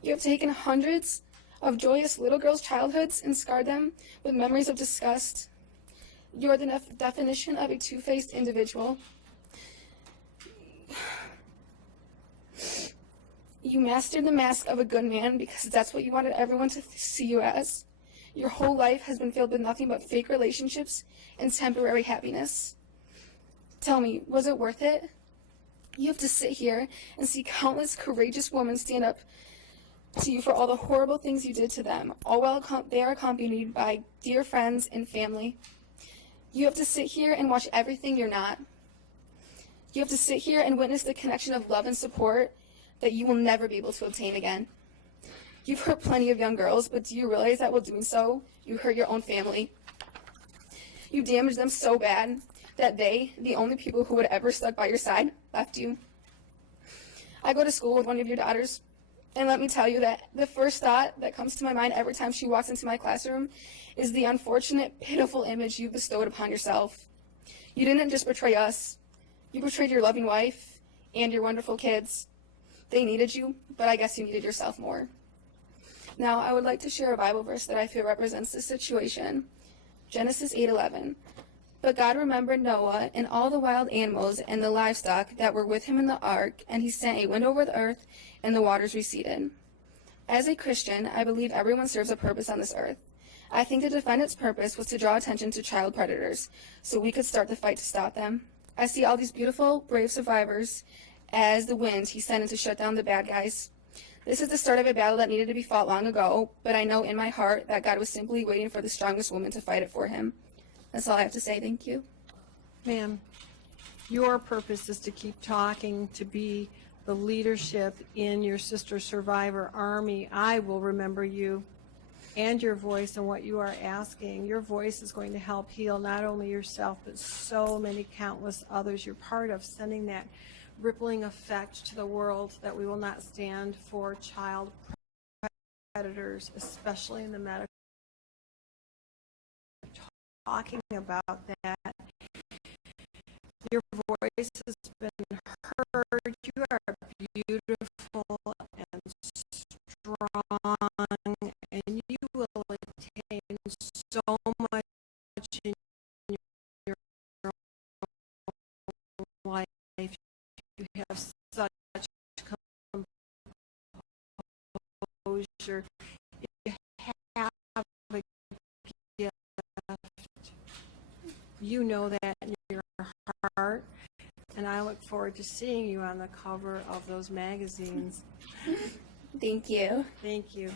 You have taken hundreds of joyous little girls' childhoods and scarred them with memories of disgust. You are the definition of a two-faced individual. You mastered the mask of a good man because that's what you wanted everyone to see you as. Your whole life has been filled with nothing but fake relationships and temporary happiness. Tell me, was it worth it? You have to sit here and see countless courageous women stand up to you for all the horrible things you did to them, all while they are accompanied by dear friends and family. You have to sit here and watch everything you're not. You have to sit here and witness the connection of love and support that you will never be able to obtain again. You've hurt plenty of young girls, but do you realize that while doing so, you hurt your own family? You damaged them so bad that they, the only people who would ever stuck by your side, left you. I go to school with one of your daughters, and let me tell you that the first thought that comes to my mind every time she walks into my classroom is the unfortunate, pitiful image you bestowed upon yourself. You didn't just betray us. You betrayed your loving wife and your wonderful kids. They needed you, but I guess you needed yourself more. Now, I would like to share a Bible verse that I feel represents this situation. Genesis 8:11. But God remembered Noah and all the wild animals and the livestock that were with him in the ark, and he sent a wind over the earth, and the waters receded. As a Christian, I believe everyone serves a purpose on this earth. I think the defendant's purpose was to draw attention to child predators, so we could start the fight to stop them. I see all these beautiful, brave survivors as the wind he sent in to shut down the bad guys. This is the start of a battle that needed to be fought long ago, but I know in my heart that God was simply waiting for the strongest woman to fight it for him. That's all I have to say. Thank you. Ma'am, your purpose is to keep talking, to be the leadership in your sister survivor army. I will remember you and your voice and what you are asking. Your voice is going to help heal not only yourself, but so many countless others you're part of, sending that rippling effect to the world that we will not stand for child predators, especially in the medical. Talking about that, your voice has been heard. You are beautiful and strong, and you will attain so much in your life. You have such composure. You have a gift. You know that in your heart, and I look forward to seeing you on the cover of those magazines. Thank you. Thank you.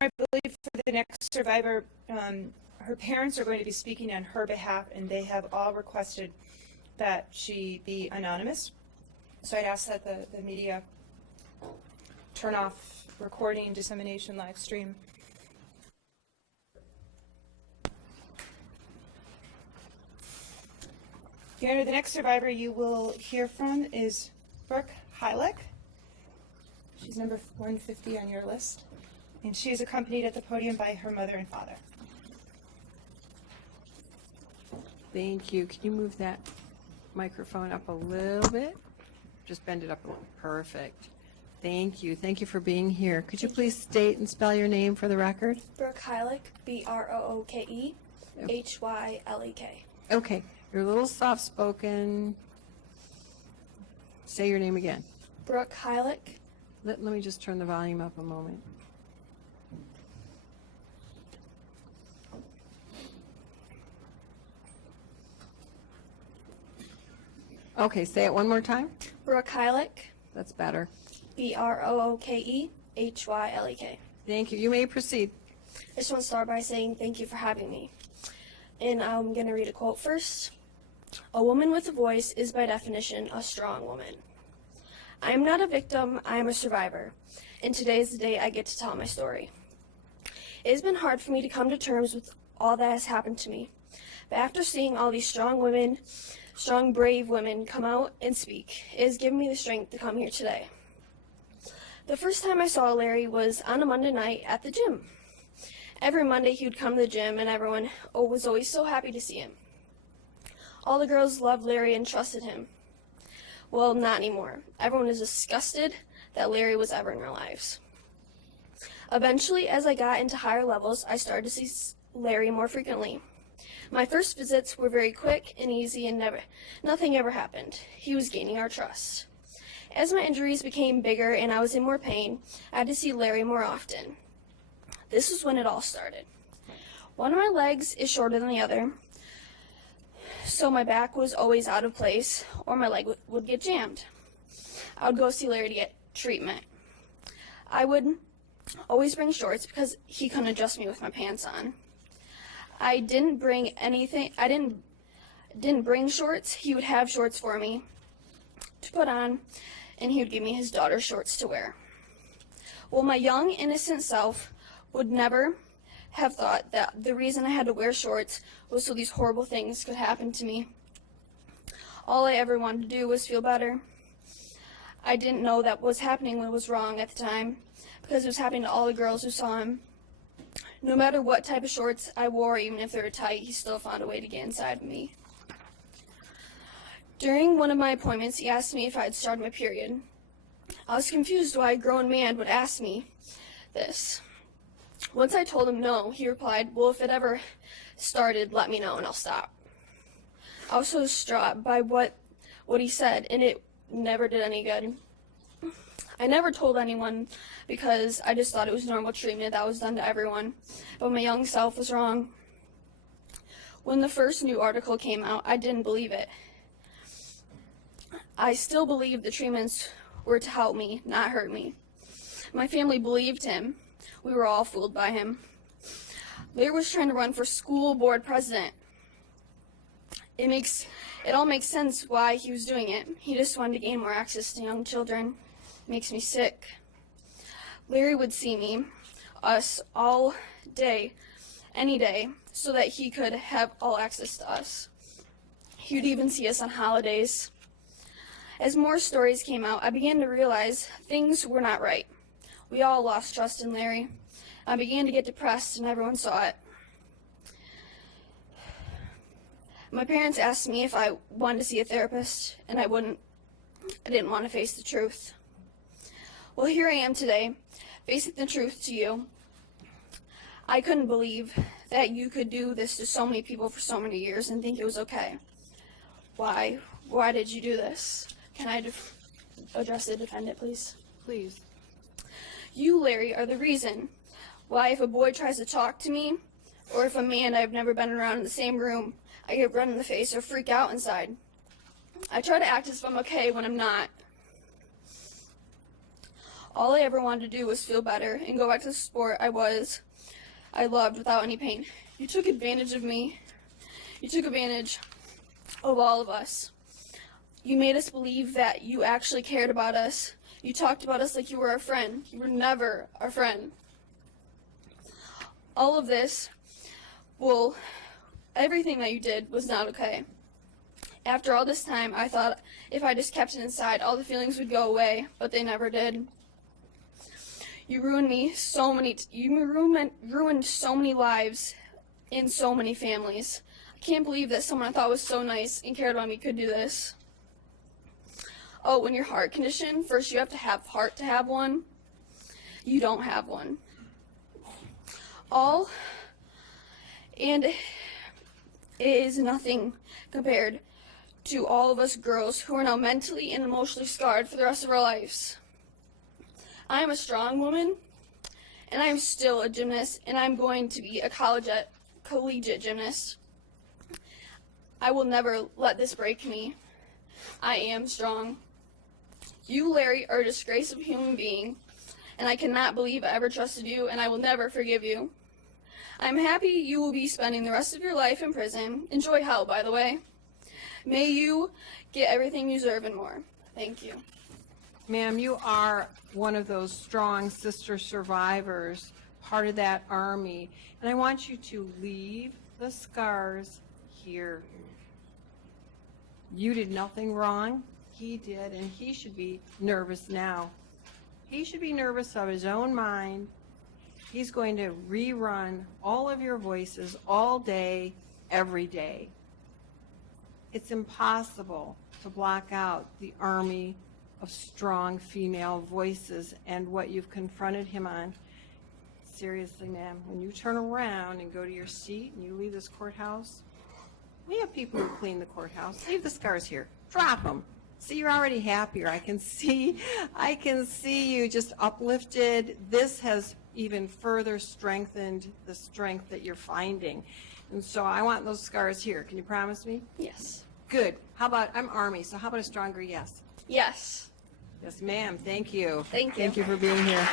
I believe for the next survivor, her parents are going to be speaking on her behalf, and they have all requested that she be anonymous. So I'd ask that the media turn off recording, dissemination, live stream. Your Honor, the next survivor you will hear from is Brooke Heileck. She's number 150 on your list, and she is accompanied at the podium by her mother and father. Thank you. Can you move that microphone up a little bit? Just bend it up a little. Perfect. Thank you. Thank you for being here. Could you please state and spell your name for the record? Brooke Heileck, Brooke, Hylek. Okay. You're a little soft-spoken. Say your name again. Brooke Heileck. Let me just turn the volume up a moment. Okay, say it one more time. Brooke Heileck, That's better. Brooke, Hylek. Thank you. You may proceed. I just want to start by saying thank you for having me. And I'm going to read a quote first. A woman with a voice is by definition a strong woman. I am not a victim, I am a survivor. And today is the day I get to tell my story. It has been hard for me to come to terms with all that has happened to me. But after seeing all these strong women, strong, brave women come out and speak, it has given me the strength to come here today. The first time I saw Larry was on a Monday night at the gym. Every Monday he would come to the gym and everyone was always so happy to see him. All the girls loved Larry and trusted him. Well, not anymore. Everyone is disgusted that Larry was ever in our lives. Eventually, as I got into higher levels, I started to see Larry more frequently. My first visits were very quick and easy and nothing ever happened. He was gaining our trust. As my injuries became bigger and I was in more pain, I had to see Larry more often. This is when it all started. One of my legs is shorter than the other, so my back was always out of place or my leg would get jammed. I would go see Larry to get treatment. I would always bring shorts because he couldn't adjust me with my pants on. I didn't bring anything. I didn't bring shorts. He would have shorts for me to put on, and he would give me his daughter's shorts to wear. Well, my young, innocent self would never have thought that the reason I had to wear shorts was so these horrible things could happen to me. All I ever wanted to do was feel better. I didn't know that what was happening was wrong at the time because it was happening to all the girls who saw him. No matter what type of shorts I wore, even if they were tight, he still found a way to get inside of me. During one of my appointments, he asked me if I had started my period. I was confused why a grown man would ask me this. Once I told him no, he replied, well, if it ever started, let me know and I'll stop. I was so distraught by what he said, and it never did any good. I never told anyone because I just thought it was normal treatment that was done to everyone, but my young self was wrong. When the first new article came out, I didn't believe it. I still believed the treatments were to help me, not hurt me. My family believed him. We were all fooled by him. Larry was trying to run for school board president. It all makes sense why he was doing it. He just wanted to gain more access to young children. It makes me sick. Larry would see us all day, any day, so that he could have all access to us. He would even see us on holidays. As more stories came out, I began to realize things were not right. We all lost trust in Larry. I began to get depressed, and everyone saw it. My parents asked me if I wanted to see a therapist, and I wouldn't. I didn't want to face the truth. Well, here I am today, facing the truth to you. I couldn't believe that you could do this to so many people for so many years and think it was okay. Why? Why did you do this? Can I address the defendant, please? Please. You, Larry, are the reason why if a boy tries to talk to me, or if a man I've never been around in the same room, I get red in the face or freak out inside. I try to act as if I'm okay when I'm not. All I ever wanted to do was feel better and go back to the sport I loved without any pain. You took advantage of me. You took advantage of all of us. You made us believe that you actually cared about us. You talked about us like you were our friend. You were never our friend. All of this, everything that you did was not okay. After all this time, I thought if I just kept it inside, all the feelings would go away, but they never did. You ruined ruined so many lives in so many families. I can't believe that someone I thought was so nice and cared about me could do this. Oh, when your heart condition, first you have to have heart to have one. You don't have one. And it is nothing compared to all of us girls who are now mentally and emotionally scarred for the rest of our lives. I am a strong woman, and I am still a gymnast, and I'm going to be a collegiate gymnast. I will never let this break me. I am strong. You, Larry, are a disgrace of a human being, and I cannot believe I ever trusted you, and I will never forgive you. I'm happy you will be spending the rest of your life in prison. Enjoy hell, by the way. May you get everything you deserve and more. Thank you. Ma'am, you are one of those strong sister survivors, part of that army, and I want you to leave the scars here. You did nothing wrong. He did, and he should be nervous now. He should be nervous of his own mind. He's going to rerun all of your voices all day, every day. It's impossible to block out the army of strong female voices and what you've confronted him on. Seriously, ma'am, when you turn around and go to your seat and you leave this courthouse, we have people who clean the courthouse. Leave the scars here. Drop them. See, you're already happier. I can see you just uplifted. This has even further strengthened the strength that you're finding. And so I want those scars here. Can you promise me? Yes. Good. How about, I'm Army, so how about a stronger yes? Yes. Yes, ma'am. Thank you. Thank you. Thank you for being here.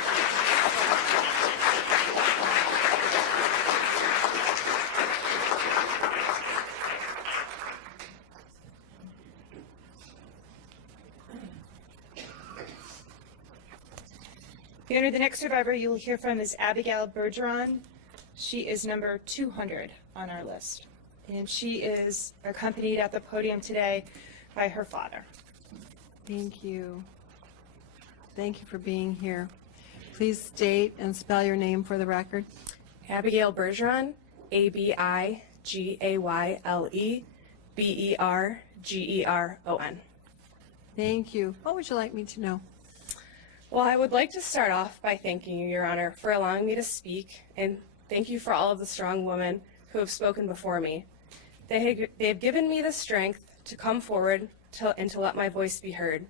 Your Honor, the next survivor you will hear from is Abigail Bergeron. She is number 200 on our list, and she is accompanied at the podium today by her father. Thank you. Thank you for being here. Please state and spell your name for the record. Abigail Bergeron, Abigayle Bergeron. Thank you. What would you like me to know? Well, I would like to start off by thanking you, Your Honor, for allowing me to speak, and thank you for all of the strong women who have spoken before me. They have given me the strength to come forward and to let my voice be heard.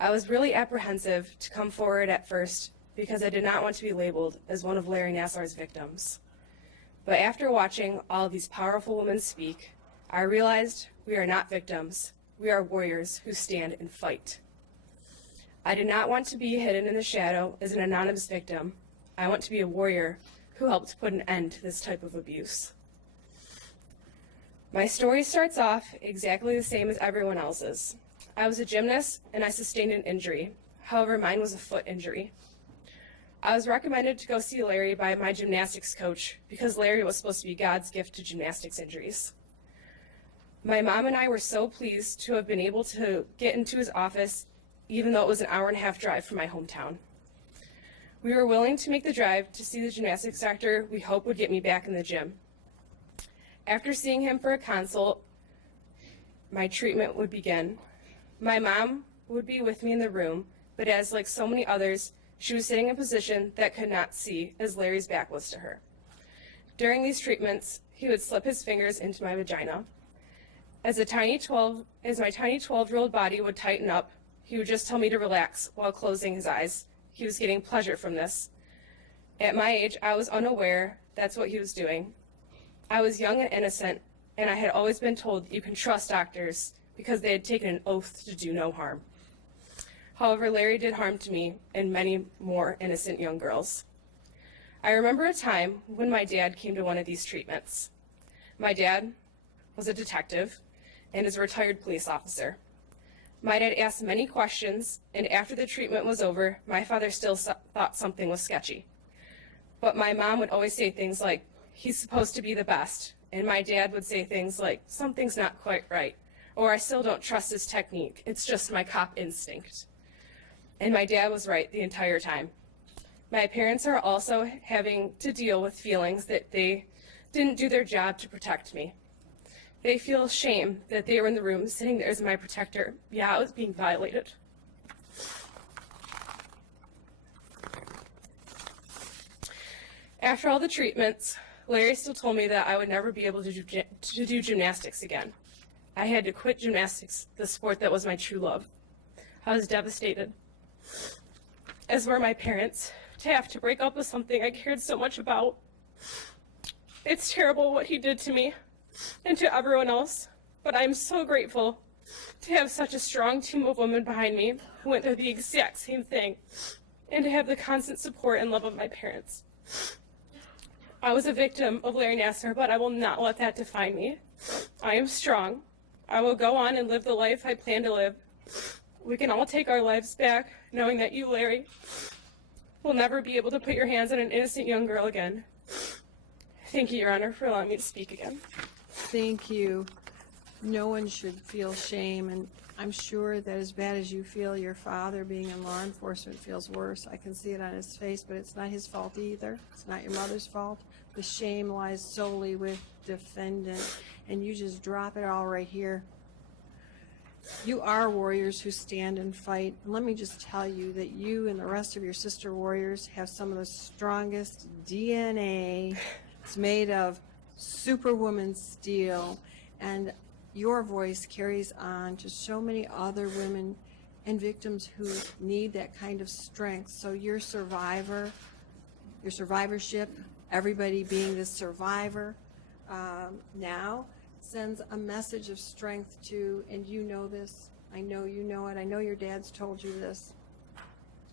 I was really apprehensive to come forward at first because I did not want to be labeled as one of Larry Nassar's victims. But after watching all of these powerful women speak, I realized we are not victims. We are warriors who stand and fight. I do not want to be hidden in the shadow as an anonymous victim. I want to be a warrior who helped put an end to this type of abuse. My story starts off exactly the same as everyone else's. I was a gymnast and I sustained an injury. However, mine was a foot injury. I was recommended to go see Larry by my gymnastics coach because Larry was supposed to be God's gift to gymnastics injuries. My mom and I were so pleased to have been able to get into his office, even though it was an hour-and-a-half drive from my hometown. We were willing to make the drive to see the gymnastics doctor we hope would get me back in the gym. After seeing him for a consult, my treatment would begin. My mom would be with me in the room, but as like so many others, she was sitting in a position that could not see as Larry's back was to her. During these treatments, he would slip his fingers into my vagina. As my tiny 12-year-old body would tighten up, he would just tell me to relax while closing his eyes. He was getting pleasure from this. At my age, I was unaware that's what he was doing. I was young and innocent, and I had always been told you can trust doctors because they had taken an oath to do no harm. However, Larry did harm to me and many more innocent young girls. I remember a time when my dad came to one of these treatments. My dad was a detective and is a retired police officer. My dad asked many questions, and after the treatment was over, my father still thought something was sketchy. But my mom would always say things like, he's supposed to be the best, and my dad would say things like, something's not quite right, or I still don't trust his technique, it's just my cop instinct. And my dad was right the entire time. My parents are also having to deal with feelings that they didn't do their job to protect me. They feel shame that they were in the room sitting there as my protector. Yeah, I was being violated. After all the treatments, Larry still told me that I would never be able to do gymnastics again. I had to quit gymnastics, the sport that was my true love. I was devastated, as were my parents, to have to break up with something I cared so much about. It's terrible what he did to me and to everyone else, but I'm so grateful to have such a strong team of women behind me who went through the exact same thing, and to have the constant support and love of my parents. I was a victim of Larry Nassar, but I will not let that define me. I am strong. I will go on and live the life I plan to live. We can all take our lives back, knowing that you, Larry, will never be able to put your hands on an innocent young girl again. Thank you, Your Honor, for allowing me to speak again. Thank you. No one should feel shame, and I'm sure that as bad as you feel, your father being in law enforcement feels worse. I can see it on his face, but it's not his fault either. It's not your mother's fault. The shame lies solely with defendant, and you just drop it all right here. You are warriors who stand and fight. And let me just tell you that you and the rest of your sister warriors have some of the strongest DNA. It's made of superwoman steel, and your voice carries on to so many other women and victims who need that kind of strength. So your survivorship, everybody being the survivor now, sends a message of strength to, and you know this, I know you know it, I know your dad's told you this,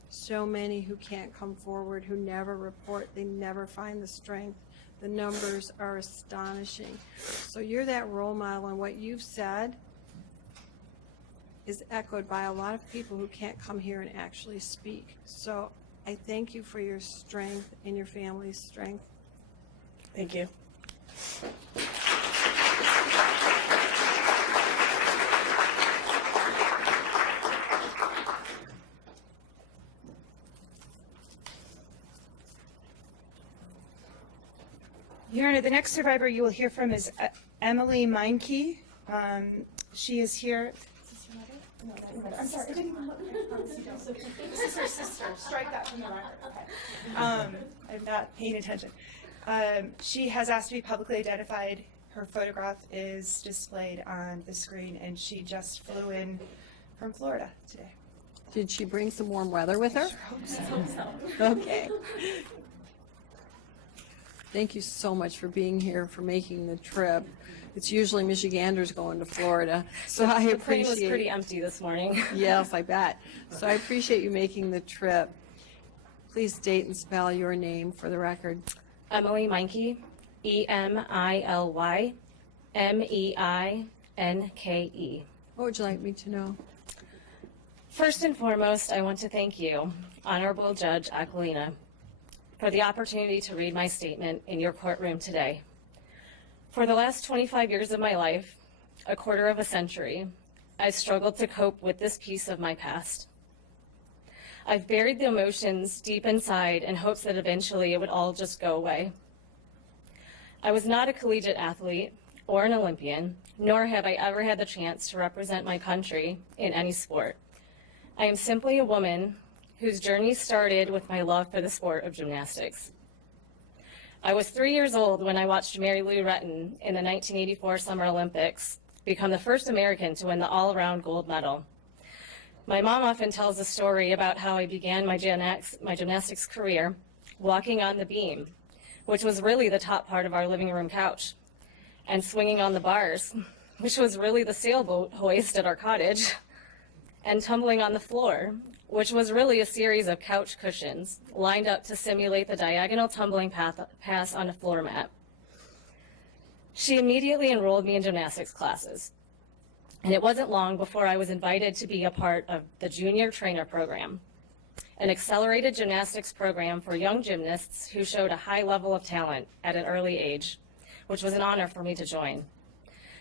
so many who can't come forward, who never report, they never find the strength. The numbers are astonishing. So you're that role model, and what you've said is echoed by a lot of people who can't come here and actually speak. So I thank you for your strength and your family's strength. Thank you. Your Honor, the next survivor you will hear from is Emily Meinke. She is here. Is this your mother? No, that's your mother. I'm sorry, I didn't even look. I promise you don't. This is her sister. Strike that from the record. Okay. I'm not paying attention. She has asked to be publicly identified. Her photograph is displayed on the screen, and she just flew in from Florida today. Did she bring some warm weather with her? Okay. Thank you so much for being here, for making the trip. It's usually Michiganders going to Florida, so I The plane was appreciate. pretty empty this morning. Yes, I bet. So I appreciate you making the trip. Please state and spell your name for the record. Emily Meinke, EMILY MEINKE. What would you like me to know? First and foremost, I want to thank you, Honorable Judge Aquilina, for the opportunity to read my statement in your courtroom today. For the last 25 years of my life, a quarter of a century, I've struggled to cope with this piece of my past. I've buried the emotions deep inside in hopes that eventually it would all just go away. I was not a collegiate athlete or an Olympian, nor have I ever had the chance to represent my country in any sport. I am simply a woman whose journey started with my love for the sport of gymnastics. I was 3 years old when I watched Mary Lou Retton in the 1984 Summer Olympics become the first American to win the all-around gold medal. My mom often tells a story about how I began my gymnastics career walking on the beam, which was really the top part of our living room couch, and swinging on the bars, which was really the sailboat hoist at our cottage, and tumbling on the floor, which was really a series of couch cushions lined up to simulate the diagonal tumbling pass on a floor mat. She immediately enrolled me in gymnastics classes, and it wasn't long before I was invited to be a part of the Junior Trainer Program, an accelerated gymnastics program for young gymnasts who showed a high level of talent at an early age, which was an honor for me to join.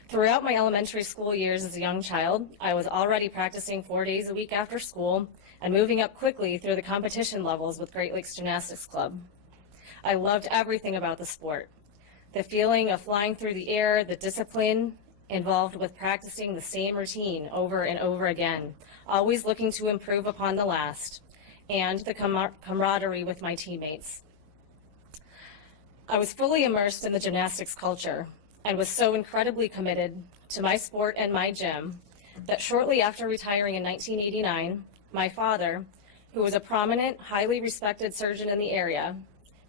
Throughout my elementary school years as a young child, I was already practicing 4 days a week after school and moving up quickly through the competition levels with Great Lakes Gymnastics Club. I loved everything about the sport. The feeling of flying through the air, the discipline involved with practicing the same routine over and over again, always looking to improve upon the last, and the camaraderie with my teammates. I was fully immersed in the gymnastics culture and was so incredibly committed to my sport and my gym that shortly after retiring in 1989, my father, who was a prominent, highly respected surgeon in the area,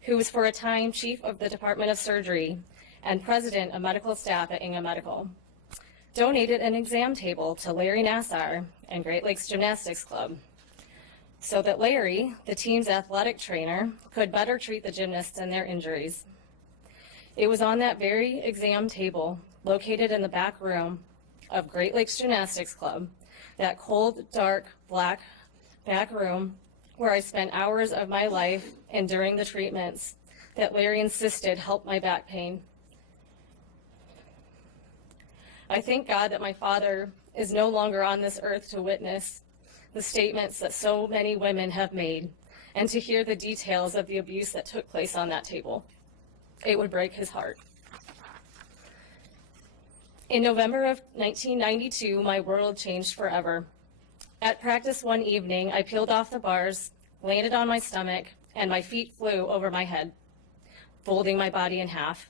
who was for a time chief of the Department of Surgery and president of medical staff at Ingham Medical, donated an exam table to Larry Nassar and Great Lakes Gymnastics Club so that Larry, the team's athletic trainer, could better treat the gymnasts and their injuries. It was on that very exam table, located in the back room of Great Lakes Gymnastics Club, that cold, dark, black back room where I spent hours of my life enduring the treatments that Larry insisted helped my back pain. I thank God that my father is no longer on this earth to witness the statements that so many women have made and to hear the details of the abuse that took place on that table. It would break his heart. In November of 1992, my world changed forever. At practice one evening, I peeled off the bars, landed on my stomach, and my feet flew over my head, folding my body in half.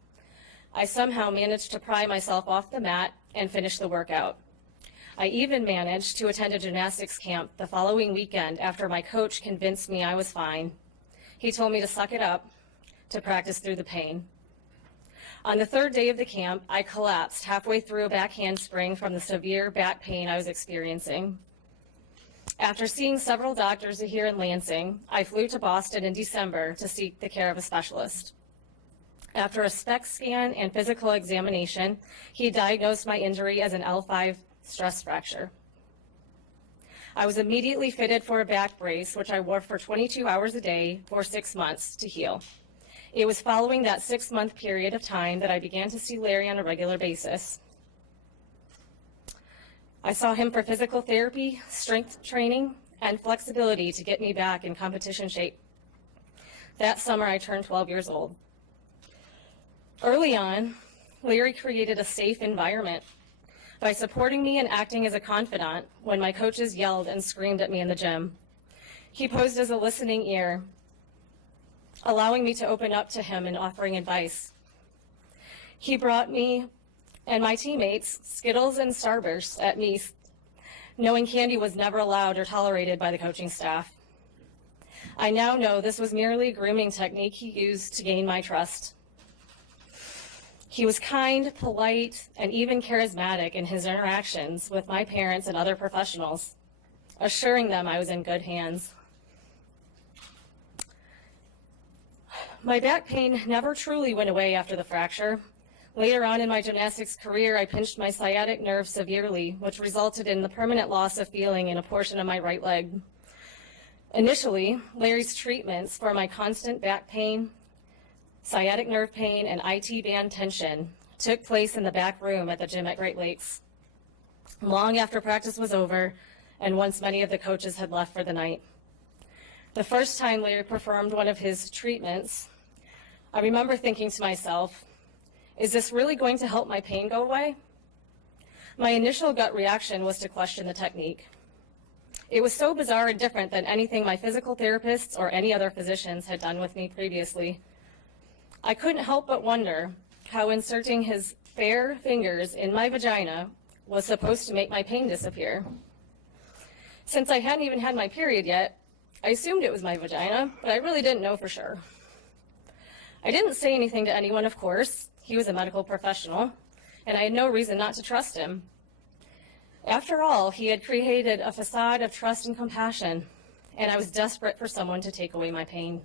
I somehow managed to pry myself off the mat and finish the workout. I even managed to attend a gymnastics camp the following weekend after my coach convinced me I was fine. He told me to suck it up, to practice through the pain. On the third day of the camp, I collapsed halfway through a back handspring from the severe back pain I was experiencing. After seeing several doctors here in Lansing, I flew to Boston in December to seek the care of a specialist. After a SPECT scan and physical examination, he diagnosed my injury as an L5 stress fracture. I was immediately fitted for a back brace, which I wore for 22 hours a day for 6 months to heal. It was following that 6-month period of time that I began to see Larry on a regular basis. I saw him for physical therapy, strength training, and flexibility to get me back in competition shape. That summer, I turned 12 years old. Early on, Larry created a safe environment by supporting me and acting as a confidant when my coaches yelled and screamed at me in the gym. He posed as a listening ear allowing me to open up to him and offering advice. He brought me and my teammates Skittles and Starbursts at meets, knowing candy was never allowed or tolerated by the coaching staff. I now know this was merely a grooming technique he used to gain my trust. He was kind, polite, and even charismatic in his interactions with my parents and other professionals, assuring them I was in good hands. My back pain never truly went away after the fracture. Later on in my gymnastics career, I pinched my sciatic nerve severely, which resulted in the permanent loss of feeling in a portion of my right leg. Initially, Larry's treatments for my constant back pain, sciatic nerve pain, and IT band tension took place in the back room at the gym at Great Lakes, long after practice was over and once many of the coaches had left for the night. The first time Larry performed one of his treatments, I remember thinking to myself, is this really going to help my pain go away? My initial gut reaction was to question the technique. It was so bizarre and different than anything my physical therapists or any other physicians had done with me previously. I couldn't help but wonder how inserting his bare fingers in my vagina was supposed to make my pain disappear. Since I hadn't even had my period yet, I assumed it was my vagina, but I really didn't know for sure. I didn't say anything to anyone, of course. He was a medical professional, and I had no reason not to trust him. After all, he had created a facade of trust and compassion, and I was desperate for someone to take away my pain.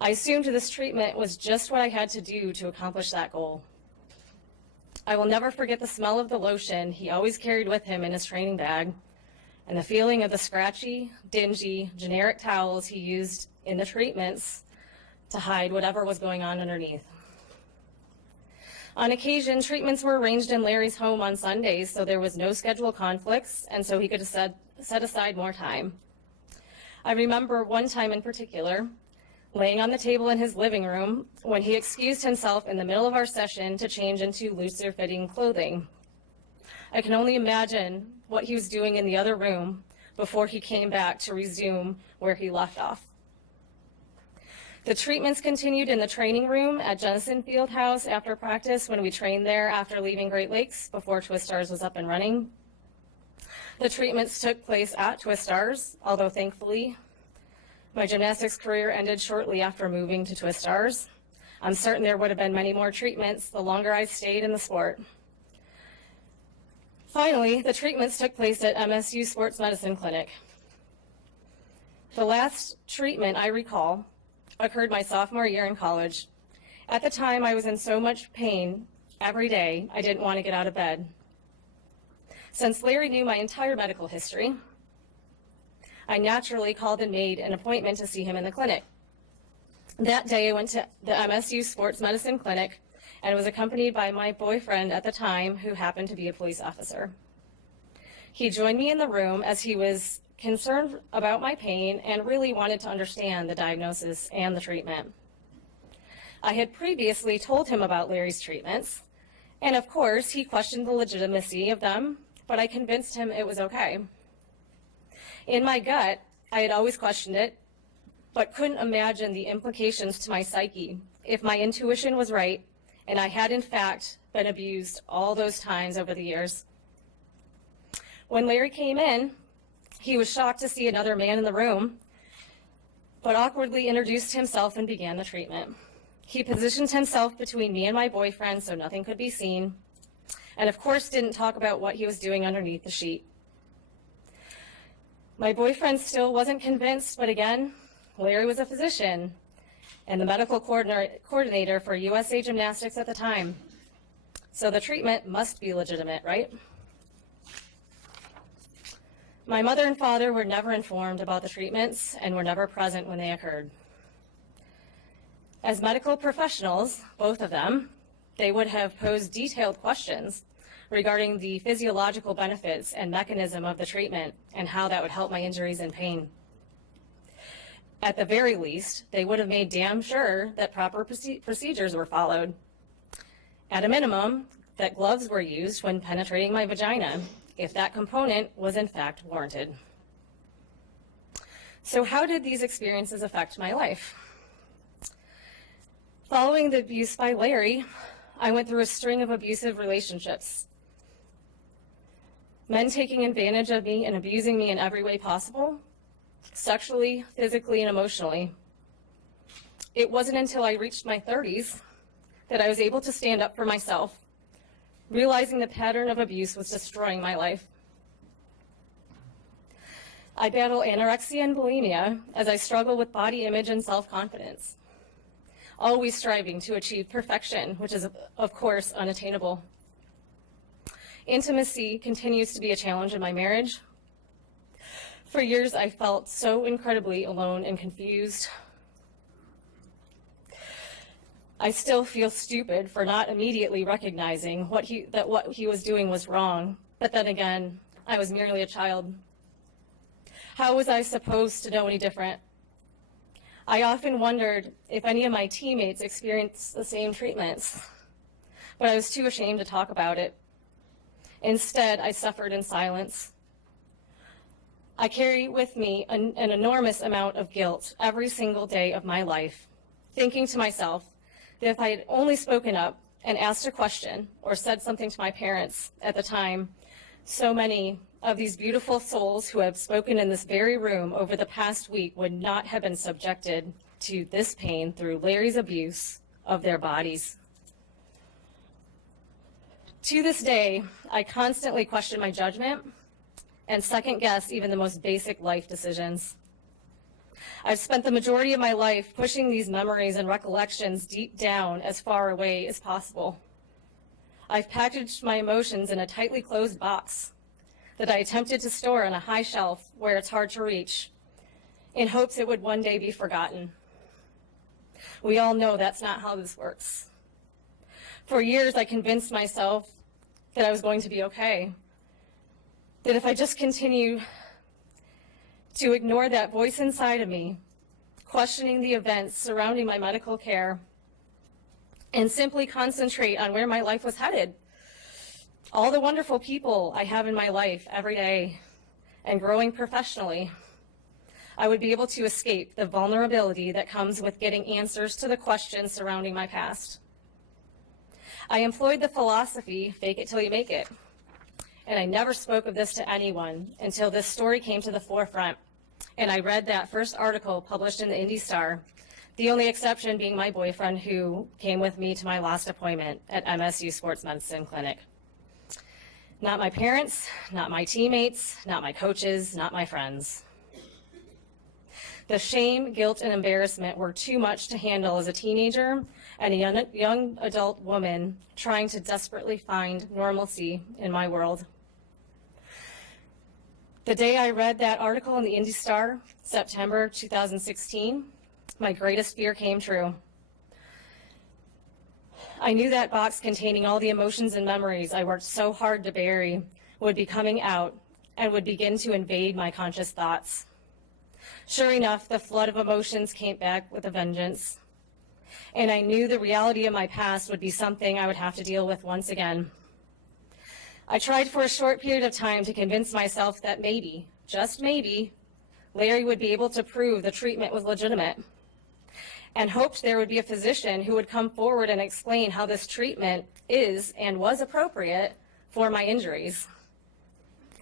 I assumed this treatment was just what I had to do to accomplish that goal. I will never forget the smell of the lotion he always carried with him in his training bag, and the feeling of the scratchy, dingy, generic towels he used in the treatments to hide whatever was going on underneath. On occasion, treatments were arranged in Larry's home on Sundays, so there was no schedule conflicts, and so he could set aside more time. I remember one time in particular, laying on the table in his living room when he excused himself in the middle of our session to change into looser fitting clothing. I can only imagine what he was doing in the other room before he came back to resume where he left off. The treatments continued in the training room at Jensen Fieldhouse after practice when we trained there after leaving Great Lakes before Twistars was up and running. The treatments took place at Twistars, although thankfully my gymnastics career ended shortly after moving to Twistars. I'm certain there would have been many more treatments the longer I stayed in the sport. Finally, the treatments took place at MSU Sports Medicine Clinic. The last treatment I recall occurred my sophomore year in college. At the time, I was in so much pain every day, I didn't want to get out of bed. Since Larry knew my entire medical history, I naturally called and made an appointment to see him in the clinic. That day, I went to the MSU Sports Medicine Clinic and was accompanied by my boyfriend at the time, who happened to be a police officer. He joined me in the room as he was concerned about my pain and really wanted to understand the diagnosis and the treatment. I had previously told him about Larry's treatments, and of course, he questioned the legitimacy of them, but I convinced him it was okay. In my gut, I had always questioned it, but couldn't imagine the implications to my psyche if my intuition was right and I had in fact been abused all those times over the years. When Larry came in, he was shocked to see another man in the room, but awkwardly introduced himself and began the treatment. He positioned himself between me and my boyfriend so nothing could be seen, and of course didn't talk about what he was doing underneath the sheet. My boyfriend still wasn't convinced, but again, Larry was a physician and the medical coordinator for USA Gymnastics at the time, so the treatment must be legitimate, right? My mother and father were never informed about the treatments and were never present when they occurred. As medical professionals, both of them, they would have posed detailed questions regarding the physiological benefits and mechanism of the treatment and how that would help my injuries and pain. At the very least, they would have made damn sure that proper procedures were followed. At a minimum, that gloves were used when penetrating my vagina, if that component was in fact warranted. So how did these experiences affect my life? Following the abuse by Larry, I went through a string of abusive relationships. Men taking advantage of me and abusing me in every way possible, sexually, physically, and emotionally. It wasn't until I reached my 30s that I was able to stand up for myself, realizing the pattern of abuse was destroying my life. I battle anorexia and bulimia as I struggle with body image and self-confidence, always striving to achieve perfection, which is, of course, unattainable. Intimacy continues to be a challenge in my marriage. For years, I felt so incredibly alone and confused. I still feel stupid for not immediately recognizing that what he was doing was wrong, but then again, I was merely a child. How was I supposed to know any different? I often wondered if any of my teammates experienced the same treatments, but I was too ashamed to talk about it. Instead, I suffered in silence. I carry with me an enormous amount of guilt every single day of my life, thinking to myself that if I had only spoken up and asked a question or said something to my parents at the time, so many of these beautiful souls who have spoken in this very room over the past week would not have been subjected to this pain through Larry's abuse of their bodies. To this day, I constantly question my judgment and second guess even the most basic life decisions. I've spent the majority of my life pushing these memories and recollections deep down as far away as possible. I've packaged my emotions in a tightly closed box that I attempted to store on a high shelf where it's hard to reach, in hopes it would one day be forgotten. We all know that's not how this works. For years, I convinced myself that I was going to be okay, that if I just continued to ignore that voice inside of me, questioning the events surrounding my medical care, and simply concentrate on where my life was headed, all the wonderful people I have in my life every day, and growing professionally, I would be able to escape the vulnerability that comes with getting answers to the questions surrounding my past. I employed the philosophy, fake it till you make it. And I never spoke of this to anyone until this story came to the forefront. And I read that first article published in the Indy Star, the only exception being my boyfriend who came with me to my last appointment at MSU Sports Medicine Clinic. Not my parents, not my teammates, not my coaches, not my friends. The shame, guilt, and embarrassment were too much to handle as a teenager and a young adult woman trying to desperately find normalcy in my world. The day I read that article in the Indy Star, September 2016, my greatest fear came true. I knew that box containing all the emotions and memories I worked so hard to bury would be coming out and would begin to invade my conscious thoughts. Sure enough, the flood of emotions came back with a vengeance, and I knew the reality of my past would be something I would have to deal with once again. I tried for a short period of time to convince myself that maybe, just maybe, Larry would be able to prove the treatment was legitimate, and hoped there would be a physician who would come forward and explain how this treatment is and was appropriate for my injuries.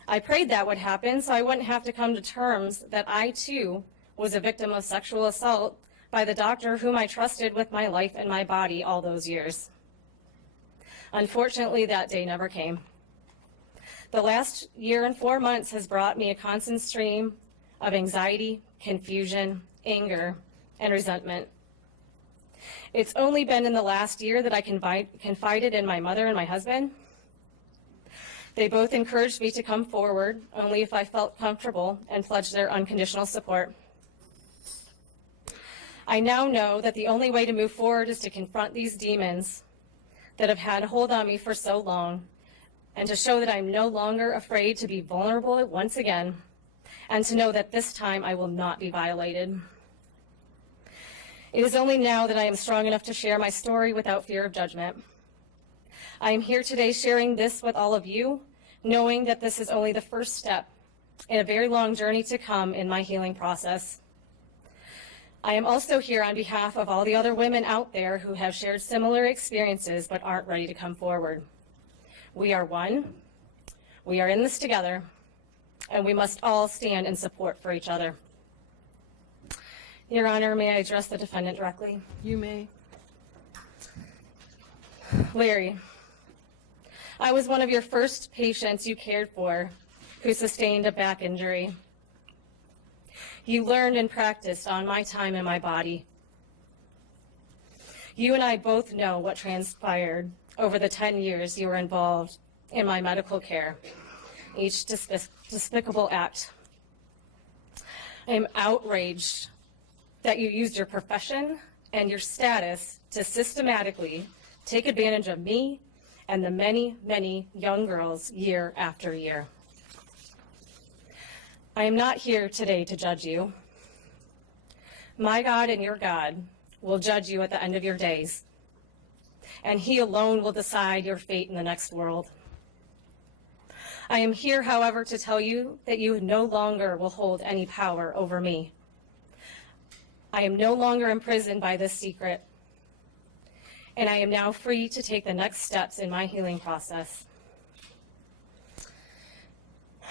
I prayed that would happen so I wouldn't have to come to terms that I too was a victim of sexual assault by the doctor whom I trusted with my life and my body all those years. Unfortunately, that day never came. The last year and 4 months has brought me a constant stream of anxiety, confusion, anger, and resentment. It's only been in the last year that I confided in my mother and my husband. They both encouraged me to come forward only if I felt comfortable and pledged their unconditional support. I now know that the only way to move forward is to confront these demons that have had a hold on me for so long, and to show that I'm no longer afraid to be vulnerable once again, and to know that this time I will not be violated. It is only now that I am strong enough to share my story without fear of judgment. I am here today sharing this with all of you, knowing that this is only the first step in a very long journey to come in my healing process. I am also here on behalf of all the other women out there who have shared similar experiences but aren't ready to come forward. We are one, we are in this together, and we must all stand in support for each other. Your Honor, may I address the defendant directly? You may. Larry, I was one of your first patients you cared for who sustained a back injury. You learned and practiced on my time and my body. You and I both know what transpired over the 10 years you were involved in my medical care, each despicable act. I am outraged that you used your profession and your status to systematically take advantage of me and the many, many young girls year after year. I am not here today to judge you. My God and your God will judge you at the end of your days, and he alone will decide your fate in the next world. I am here, however, to tell you that you no longer will hold any power over me. I am no longer imprisoned by this secret, and I am now free to take the next steps in my healing process.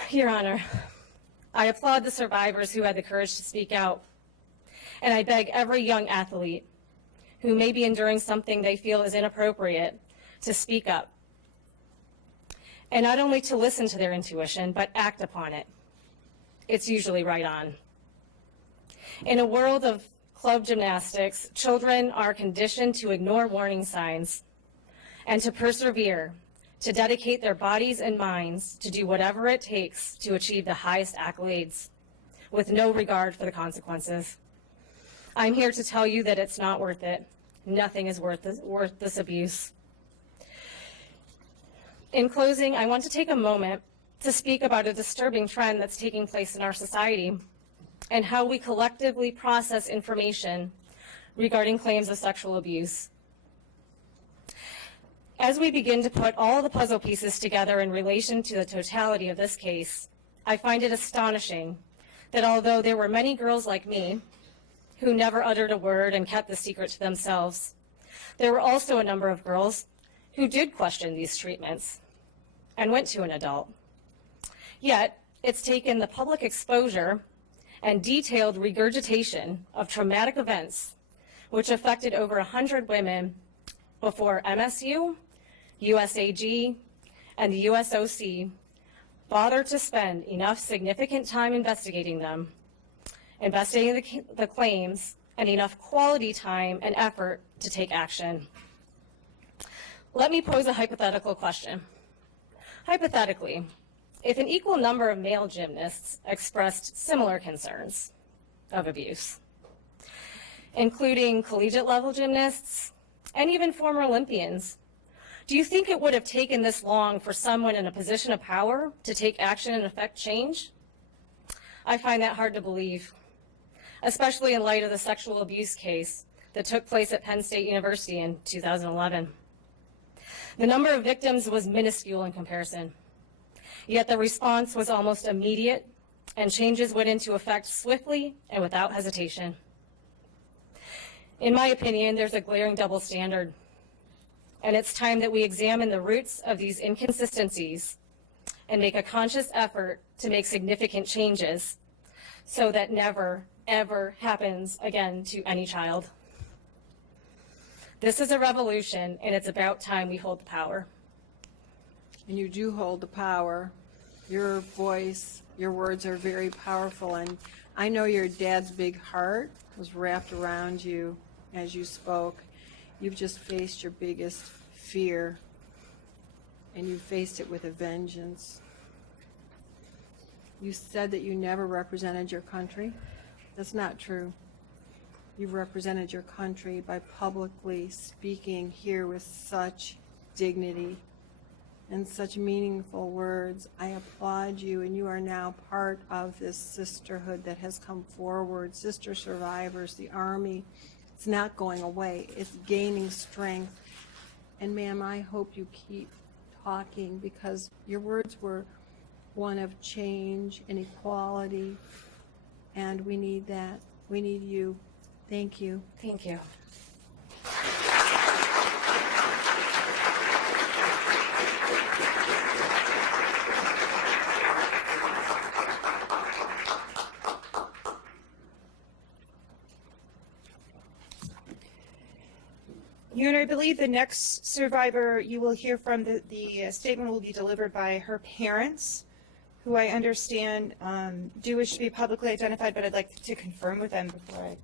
Your Honor, I applaud the survivors who had the courage to speak out, and I beg every young athlete who may be enduring something they feel is inappropriate to speak up, and not only to listen to their intuition, but act upon it. It's usually right on. In a world of club gymnastics, children are conditioned to ignore warning signs and to persevere, to dedicate their bodies and minds to do whatever it takes to achieve the highest accolades with no regard for the consequences. I'm here to tell you that it's not worth it. Nothing is worth this abuse. In closing, I want to take a moment to speak about a disturbing trend that's taking place in our society and how we collectively process information regarding claims of sexual abuse. As we begin to put all the puzzle pieces together in relation to the totality of this case, I find it astonishing that although there were many girls like me who never uttered a word and kept the secret to themselves, there were also a number of girls who did question these treatments and went to an adult. Yet, it's taken the public exposure and detailed regurgitation of traumatic events which affected over 100 women before MSU, USAG, and the USOC bothered to spend enough significant time investigating them, investigating the claims, and enough quality time and effort to take action. Let me pose a hypothetical question. Hypothetically, if an equal number of male gymnasts expressed similar concerns of abuse, including collegiate level gymnasts and even former Olympians, do you think it would have taken this long for someone in a position of power to take action and affect change? I find that hard to believe, especially in light of the sexual abuse case that took place at Penn State University in 2011. The number of victims was minuscule in comparison, yet the response was almost immediate, and changes went into effect swiftly and without hesitation. In my opinion, there's a glaring double standard, and it's time that we examine the roots of these inconsistencies and make a conscious effort to make significant changes so that never, ever happens again to any child. This is a revolution, and it's about time we hold the power. And you do hold the power. Your voice, your words are very powerful, and I know your dad's big heart was wrapped around you as you spoke. You've just faced your biggest fear, and you faced it with a vengeance. You said that you never represented your country. That's not true. You've represented your country by publicly speaking here with such dignity and such meaningful words. I applaud you, and you are now part of this sisterhood that has come forward. Sister survivors, the Army, it's not going away. It's gaining strength. And ma'am, I hope you keep talking, because your words were one of change and equality, and we need that. We need you. Thank you. Thank you. Your Honor, I believe the next survivor you will hear from, the statement will be delivered by her parents, who I understand do wish to be publicly identified, but I'd like to confirm with them before I.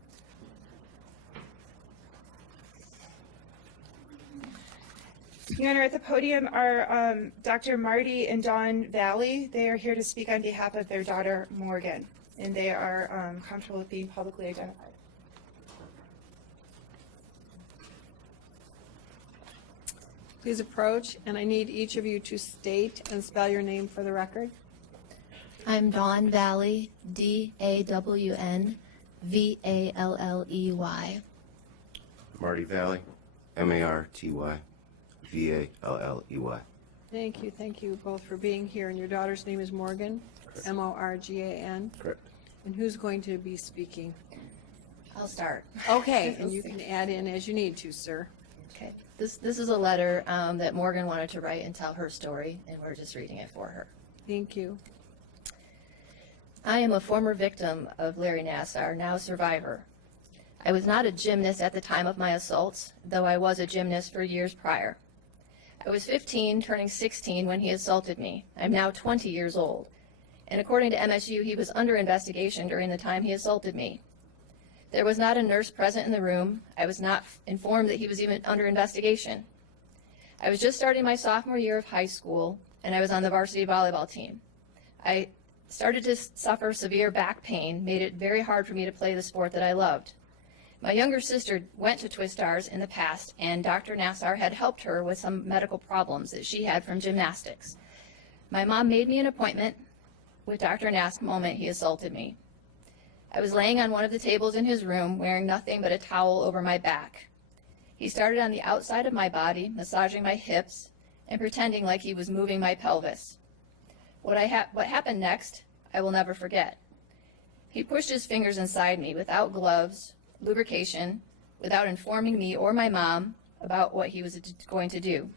Your Honor, at the podium are Dr. Marty and Dawn Valley. They are here to speak on behalf of their daughter, Morgan, and they are comfortable with being publicly identified. Please approach, and I need each of you to state and spell your name for the record. I'm Dawn Valley, DAWN-VALLEY. Marty Valley, MARTY-VALLEY. Thank you both for being here, and your daughter's name is Morgan? Correct. Morgan. Correct. And who's going to be speaking? I'll start. Okay, and you can add in as you need to, sir. Okay. This is a letter that Morgan wanted to write and tell her story, and we're just reading it for her. Thank you. I am a former victim of Larry Nassar, now survivor. I was not a gymnast at the time of my assaults, though I was a gymnast for years prior. I was 15, turning 16 when he assaulted me. I'm now 20 years old. And according to MSU, he was under investigation during the time he assaulted me. There was not a nurse present in the room. I was not informed that he was even under investigation. I was just starting my sophomore year of high school, and I was on the varsity volleyball team. I started to suffer severe back pain, made it very hard for me to play the sport that I loved. My younger sister went to Twistars in the past, and Dr. Nassar had helped her with some medical problems that she had from gymnastics. My mom made me an appointment with Dr. Nassar the moment he assaulted me. I was laying on one of the tables in his room, wearing nothing but a towel over my back. He started on the outside of my body, massaging my hips, and pretending like he was moving my pelvis. What happened next, I will never forget. He pushed his fingers inside me without gloves, lubrication, without informing me or my mom about what he was going to do.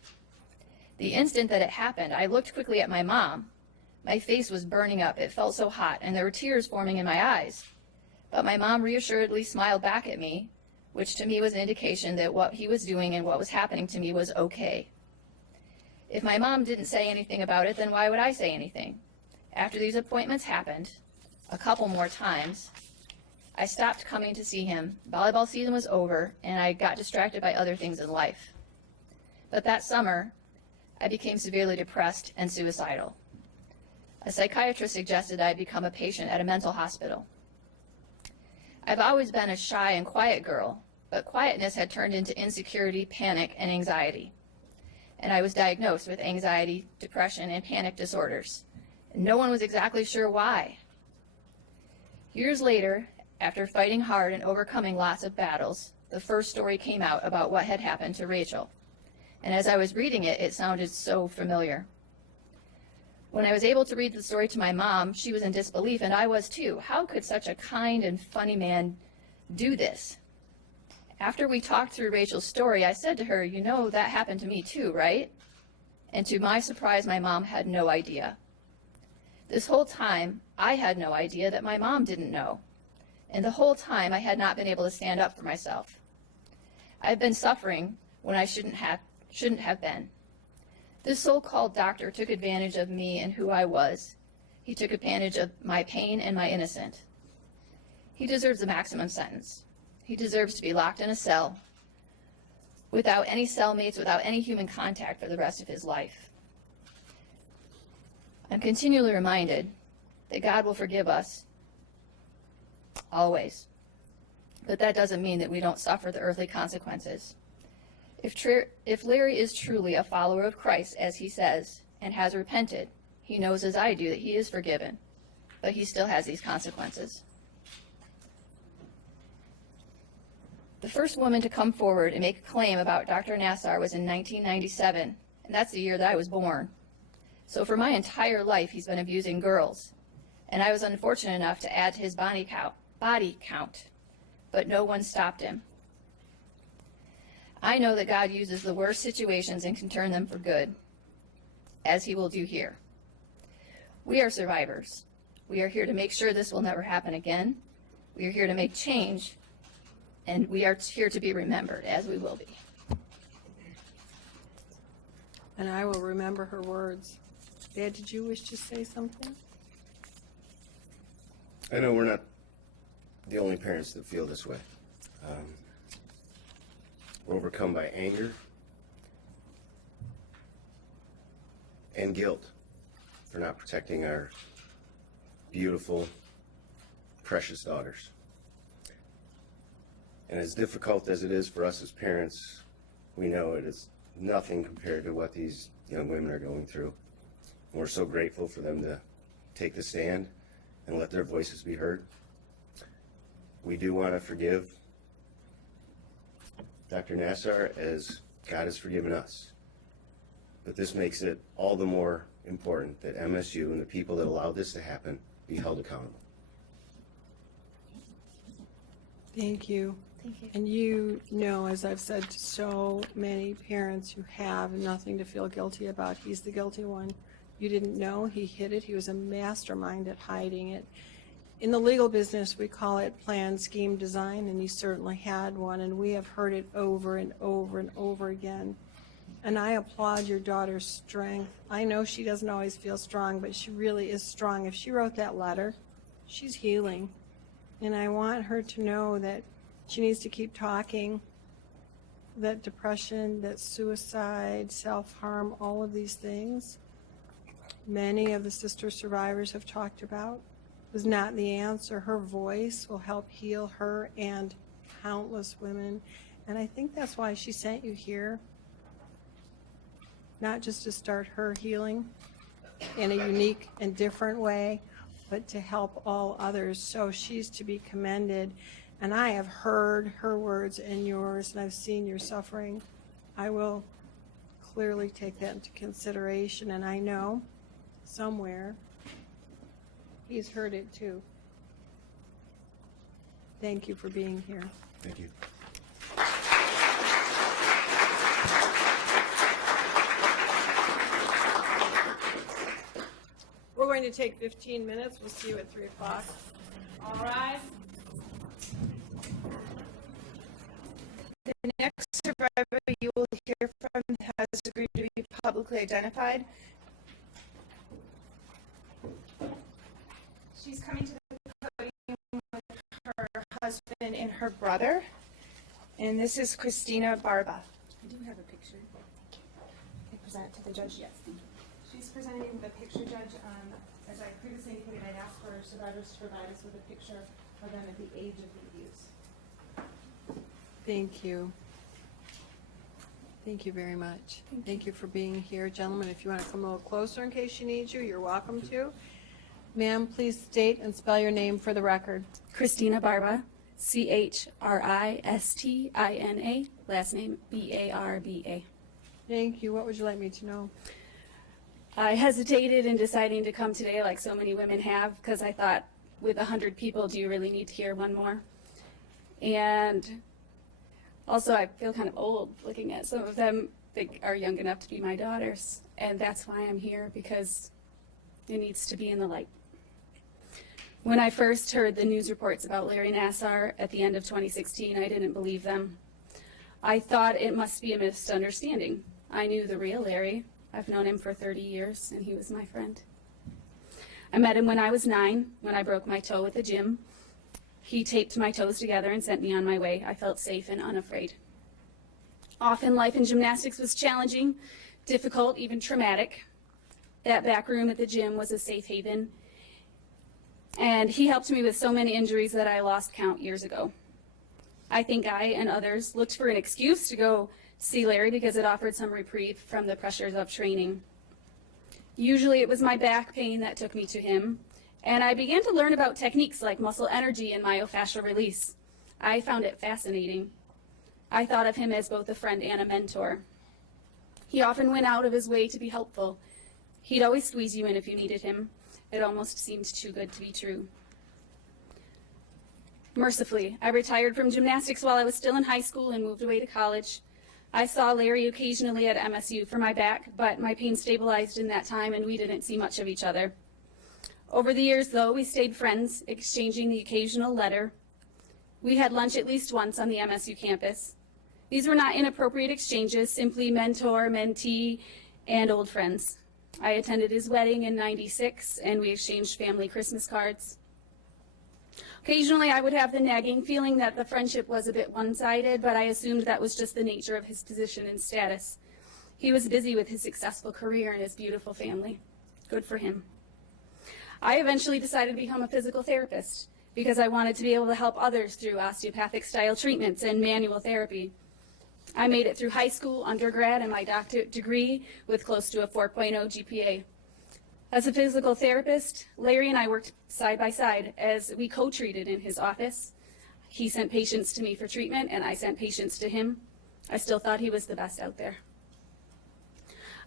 The instant that it happened, I looked quickly at my mom. My face was burning up. It felt so hot, and there were tears forming in my eyes. But my mom reassuredly smiled back at me, which to me was an indication that what he was doing and what was happening to me was okay. If my mom didn't say anything about it, then why would I say anything? After these appointments happened, a couple more times, I stopped coming to see him. Volleyball season was over, and I got distracted by other things in life. But that summer, I became severely depressed and suicidal. A psychiatrist suggested I become a patient at a mental hospital. I've always been a shy and quiet girl, but quietness had turned into insecurity, panic, and anxiety. And I was diagnosed with anxiety, depression, and panic disorders. No one was exactly sure why. Years later, after fighting hard and overcoming lots of battles, the first story came out about what had happened to Rachel. And as I was reading it, it sounded so familiar. When I was able to read the story to my mom, she was in disbelief, and I was too. How could such a kind and funny man do this? After we talked through Rachel's story, I said to her, "You know, that happened to me too, right?" And to my surprise, my mom had no idea. This whole time, I had no idea that my mom didn't know. And the whole time, I had not been able to stand up for myself. I've been suffering when I shouldn't have been. This so-called doctor took advantage of me and who I was. He took advantage of my pain and my innocence. He deserves a maximum sentence. He deserves to be locked in a cell without any cellmates, without any human contact for the rest of his life. I'm continually reminded that God will forgive us, always. But that doesn't mean that we don't suffer the earthly consequences. If Larry is truly a follower of Christ, as he says, and has repented, he knows as I do that he is forgiven, but he still has these consequences. The first woman to come forward and make a claim about Dr. Nassar was in 1997, and that's the year that I was born. So for my entire life, he's been abusing girls, and I was unfortunate enough to add to his body count. but no one stopped him. I know that God uses the worst situations and can turn them for good, as he will do here. We are survivors. We are here to make sure this will never happen again. We are here to make change, and we are here to be remembered, as we will be. And I will remember her words. Dad, did you wish to say something? I know we're not the only parents that feel this way. We're overcome by anger and guilt for not protecting our beautiful, precious daughters. And as difficult as it is for us as parents, we know it is nothing compared to what these young women are going through. And we're so grateful for them to take the stand and let their voices be heard. We do want to forgive Dr. Nassar as God has forgiven us. But this makes it all the more important that MSU and the people that allowed this to happen be held accountable. Thank you. Thank you. And you know, as I've said to so many parents who have nothing to feel guilty about, he's the guilty one. You didn't know he hid it. He was a mastermind at hiding it. In the legal business, we call it plan, scheme, design, and he certainly had one, and we have heard it over and over and over again. And I applaud your daughter's strength. I know she doesn't always feel strong, but she really is strong. If she wrote that letter, she's healing. And I want her to know that she needs to keep talking, that depression, that suicide, self-harm, all of these things, many of the sister survivors have talked about, was not the answer. Her voice will help heal her and countless women. And I think that's why she sent you here, not just to start her healing in a unique and different way, but to help all others. So she's to be commended. And I have heard her words and yours, and I've seen your suffering. I will clearly take that into consideration, and I know somewhere he's heard it too. Thank you for being here. Thank you. We're going to take 15 minutes. We'll see you at 3 o'clock. All rise. The next survivor you will hear from has agreed to be publicly identified. She's coming to the podium with her husband and her brother. And this is Christina Barba. I do have a picture. I present it to the judge. Yes. She's presenting the picture, Judge. As I previously indicated, I'd asked for survivors to provide us with a picture of them at the age of the abuse. Thank you. Thank you very much. Thank you for being here. Gentlemen, if you want to come a little closer in case she needs you, you're welcome to. Ma'am, please state and spell your name for the record. Christina Barba, Christina, last name Barba. Thank you. What would you like me to know? I hesitated in deciding to come today, like so many women have, because I thought, with 100 people, do you really need to hear one more? And also, I feel kind of old looking at some of them. They are young enough to be my daughters, and that's why I'm here, because it needs to be in the light. When I first heard the news reports about Larry Nassar at the end of 2016, I didn't believe them. I thought it must be a misunderstanding. I knew the real Larry. I've known him for 30 years, and he was my friend. I met him when I was 9, when I broke my toe at the gym. He taped my toes together and sent me on my way. I felt safe and unafraid. Often life in gymnastics was challenging, difficult, even traumatic. That back room at the gym was a safe haven. And he helped me with so many injuries that I lost count years ago. I think I and others looked for an excuse to go see Larry because it offered some reprieve from the pressures of training. Usually it was my back pain that took me to him, and I began to learn about techniques like muscle energy and myofascial release. I found it fascinating. I thought of him as both a friend and a mentor. He often went out of his way to be helpful. He'd always squeeze you in if you needed him. It almost seemed too good to be true. Mercifully, I retired from gymnastics while I was still in high school and moved away to college. I saw Larry occasionally at MSU for my back, but my pain stabilized in that time and we didn't see much of each other. Over the years, though, we stayed friends, exchanging the occasional letter. We had lunch at least once on the MSU campus. These were not inappropriate exchanges, simply mentor, mentee, and old friends. I attended his wedding in '96, and we exchanged family Christmas cards. Occasionally, I would have the nagging feeling that the friendship was a bit one-sided, but I assumed that was just the nature of his position and status. He was busy with his successful career and his beautiful family. Good for him. I eventually decided to become a physical therapist because I wanted to be able to help others through osteopathic-style treatments and manual therapy. I made it through high school, undergrad, and my doctorate degree with close to a 4.0 GPA. As a physical therapist, Larry and I worked side by side as we co-treated in his office. He sent patients to me for treatment, and I sent patients to him. I still thought he was the best out there.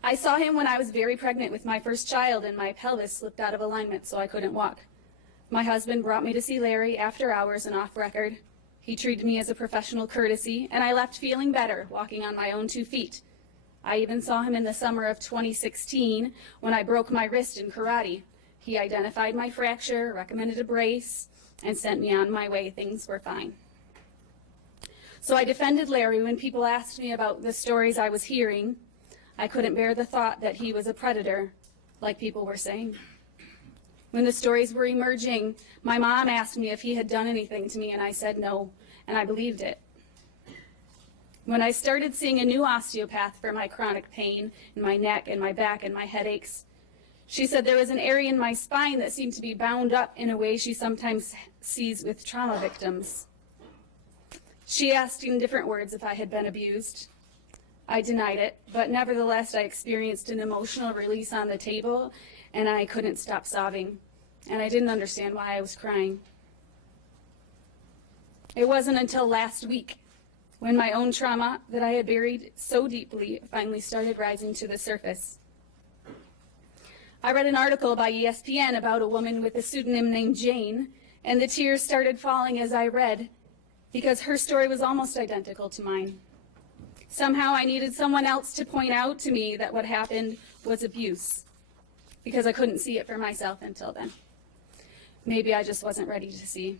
I saw him when I was very pregnant with my first child, and my pelvis slipped out of alignment so I couldn't walk. My husband brought me to see Larry after hours and off record. He treated me as a professional courtesy, and I left feeling better, walking on my own 2 feet. I even saw him in the summer of 2016 when I broke my wrist in karate. He identified my fracture, recommended a brace, and sent me on my way. Things were fine. So I defended Larry when people asked me about the stories I was hearing. I couldn't bear the thought that he was a predator, like people were saying. When the stories were emerging, my mom asked me if he had done anything to me, and I said no, and I believed it. When I started seeing a new osteopath for my chronic pain in my neck and my back and my headaches, she said there was an area in my spine that seemed to be bound up in a way she sometimes sees with trauma victims. She asked in different words if I had been abused. I denied it, but nevertheless I experienced an emotional release on the table, and I couldn't stop sobbing, and I didn't understand why I was crying. It wasn't until last week when my own trauma that I had buried so deeply finally started rising to the surface. I read an article by ESPN about a woman with a pseudonym named Jane, and the tears started falling as I read because her story was almost identical to mine. Somehow I needed someone else to point out to me that what happened was abuse, because I couldn't see it for myself until then. Maybe I just wasn't ready to see.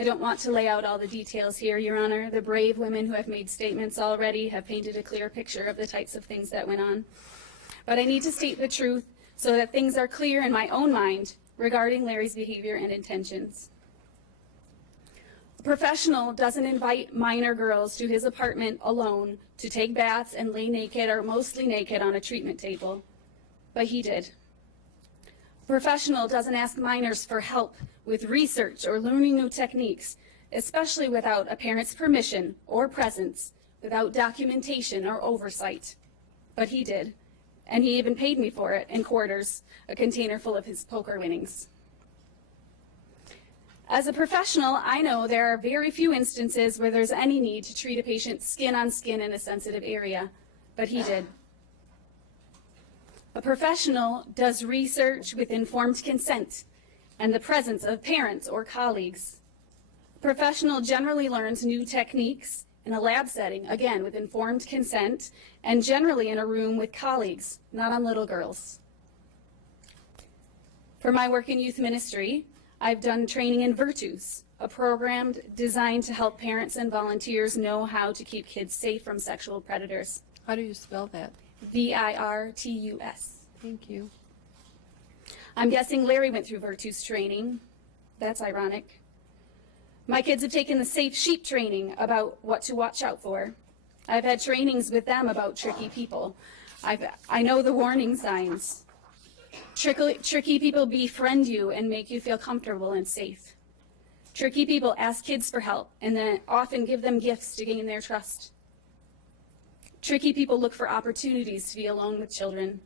I don't want to lay out all the details here, Your Honor. The brave women who have made statements already have painted a clear picture of the types of things that went on. But I need to state the truth so that things are clear in my own mind regarding Larry's behavior and intentions. A professional doesn't invite minor girls to his apartment alone to take baths and lay naked or mostly naked on a treatment table. But he did. A professional doesn't ask minors for help with research or learning new techniques, especially without a parent's permission or presence, without documentation or oversight. But he did, and he even paid me for it in quarters, a container full of his poker winnings. As a professional, I know there are very few instances where there's any need to treat a patient skin on skin in a sensitive area, but he did. A professional does research with informed consent and the presence of parents or colleagues. A professional generally learns new techniques in a lab setting, again with informed consent, and generally in a room with colleagues, not on little girls. For my work in youth ministry, I've done training in Virtus, a program designed to help parents and volunteers know how to keep kids safe from sexual predators. How do you spell that? VIRTUS. Thank you. I'm guessing Larry went through Virtus training. That's ironic. My kids have taken the Safe Sheep training about what to watch out for. I've had trainings with them about tricky people. I know the warning signs. Tricky people befriend you and make you feel comfortable and safe. Tricky people ask kids for help and then often give them gifts to gain their trust. Tricky people look for opportunities to be alone with children,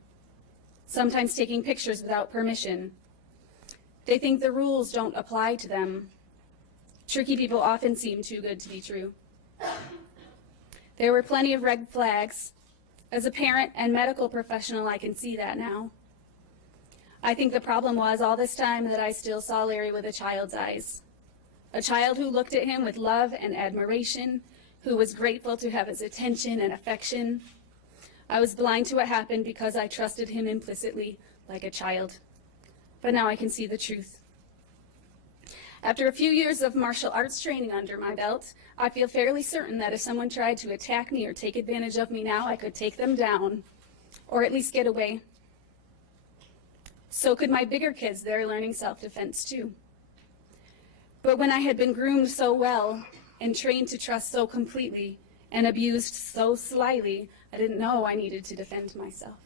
sometimes taking pictures without permission. They think the rules don't apply to them. Tricky people often seem too good to be true. There were plenty of red flags. As a parent and medical professional, I can see that now. I think the problem was all this time that I still saw Larry with a child's eyes. a child who looked at him with love and admiration, who was grateful to have his attention and affection. I was blind to what happened because I trusted him implicitly like a child. But now I can see the truth. After a few years of martial arts training under my belt, I feel fairly certain that if someone tried to attack me or take advantage of me now, I could take them down, or at least get away. So could my bigger kids that are learning self-defense too. But when I had been groomed so well and trained to trust so completely and abused so slyly, I didn't know I needed to defend myself.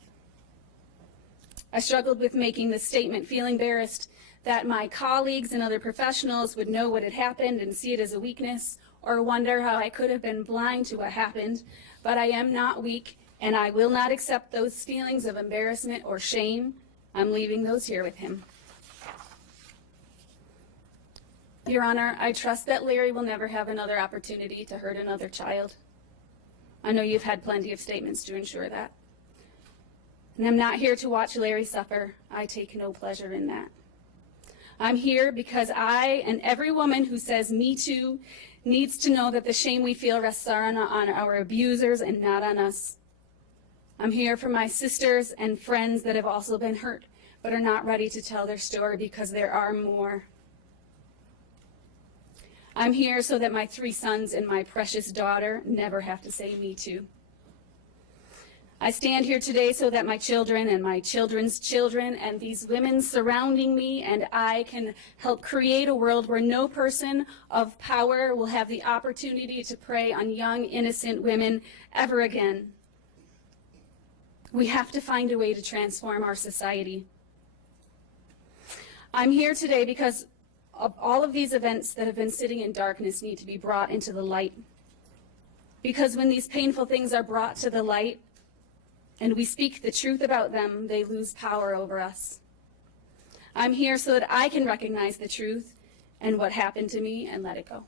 I struggled with making this statement, feeling embarrassed that my colleagues and other professionals would know what had happened and see it as a weakness, or wonder how I could have been blind to what happened. But I am not weak, and I will not accept those feelings of embarrassment or shame. I'm leaving those here with him. Your Honor, I trust that Larry will never have another opportunity to hurt another child. I know you've had plenty of statements to ensure that. And I'm not here to watch Larry suffer. I take no pleasure in that. I'm here because I and every woman who says me too needs to know that the shame we feel rests on our abusers and not on us. I'm here for my sisters and friends that have also been hurt but are not ready to tell their story because there are more. I'm here so that my 3 sons and my precious daughter never have to say me too. I stand here today so that my children and my children's children and these women surrounding me and I can help create a world where no person of power will have the opportunity to prey on young, innocent women ever again. We have to find a way to transform our society. I'm here today because of all of these events that have been sitting in darkness need to be brought into the light. Because when these painful things are brought to the light, and we speak the truth about them, they lose power over us. I'm here so that I can recognize the truth and what happened to me and let it go.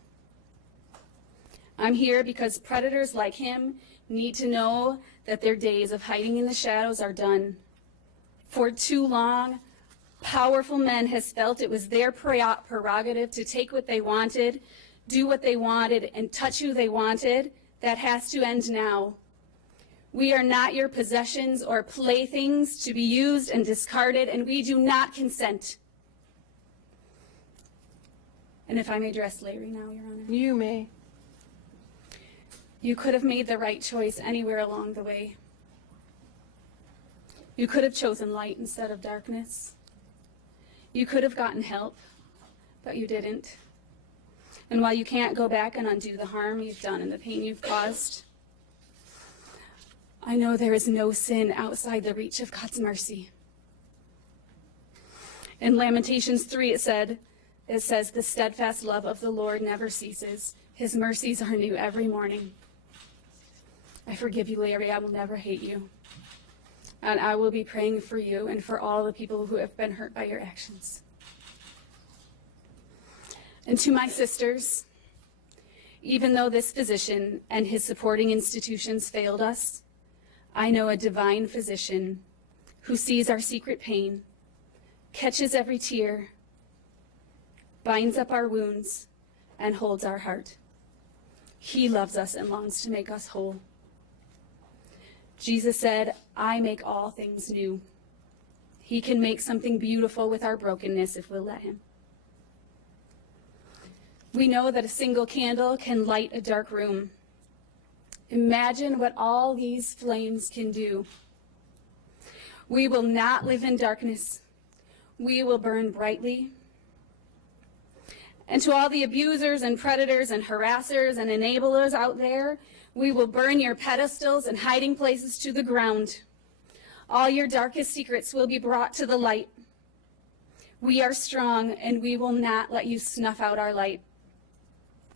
I'm here because predators like him need to know that their days of hiding in the shadows are done. For too long, powerful men has felt it was their prerogative to take what they wanted, do what they wanted, and touch who they wanted. That has to end now. We are not your possessions or playthings to be used and discarded, and we do not consent. And if I may address Larry now, Your Honor. You may. You could have made the right choice anywhere along the way. You could have chosen light instead of darkness. You could have gotten help, but you didn't. And while you can't go back and undo the harm you've done and the pain you've caused, I know there is no sin outside the reach of God's mercy. In Lamentations 3, it says, the steadfast love of the Lord never ceases. His mercies are new every morning. I forgive you, Larry. I will never hate you. And I will be praying for you and for all the people who have been hurt by your actions. And to my sisters, even though this physician and his supporting institutions failed us, I know a divine physician who sees our secret pain, catches every tear, binds up our wounds, and holds our heart. He loves us and longs to make us whole. Jesus said, I make all things new. He can make something beautiful with our brokenness if we'll let him. We know that a single candle can light a dark room. Imagine what all these flames can do. We will not live in darkness. We will burn brightly. And to all the abusers and predators and harassers and enablers out there, we will burn your pedestals and hiding places to the ground. All your darkest secrets will be brought to the light. We are strong, and we will not let you snuff out our light.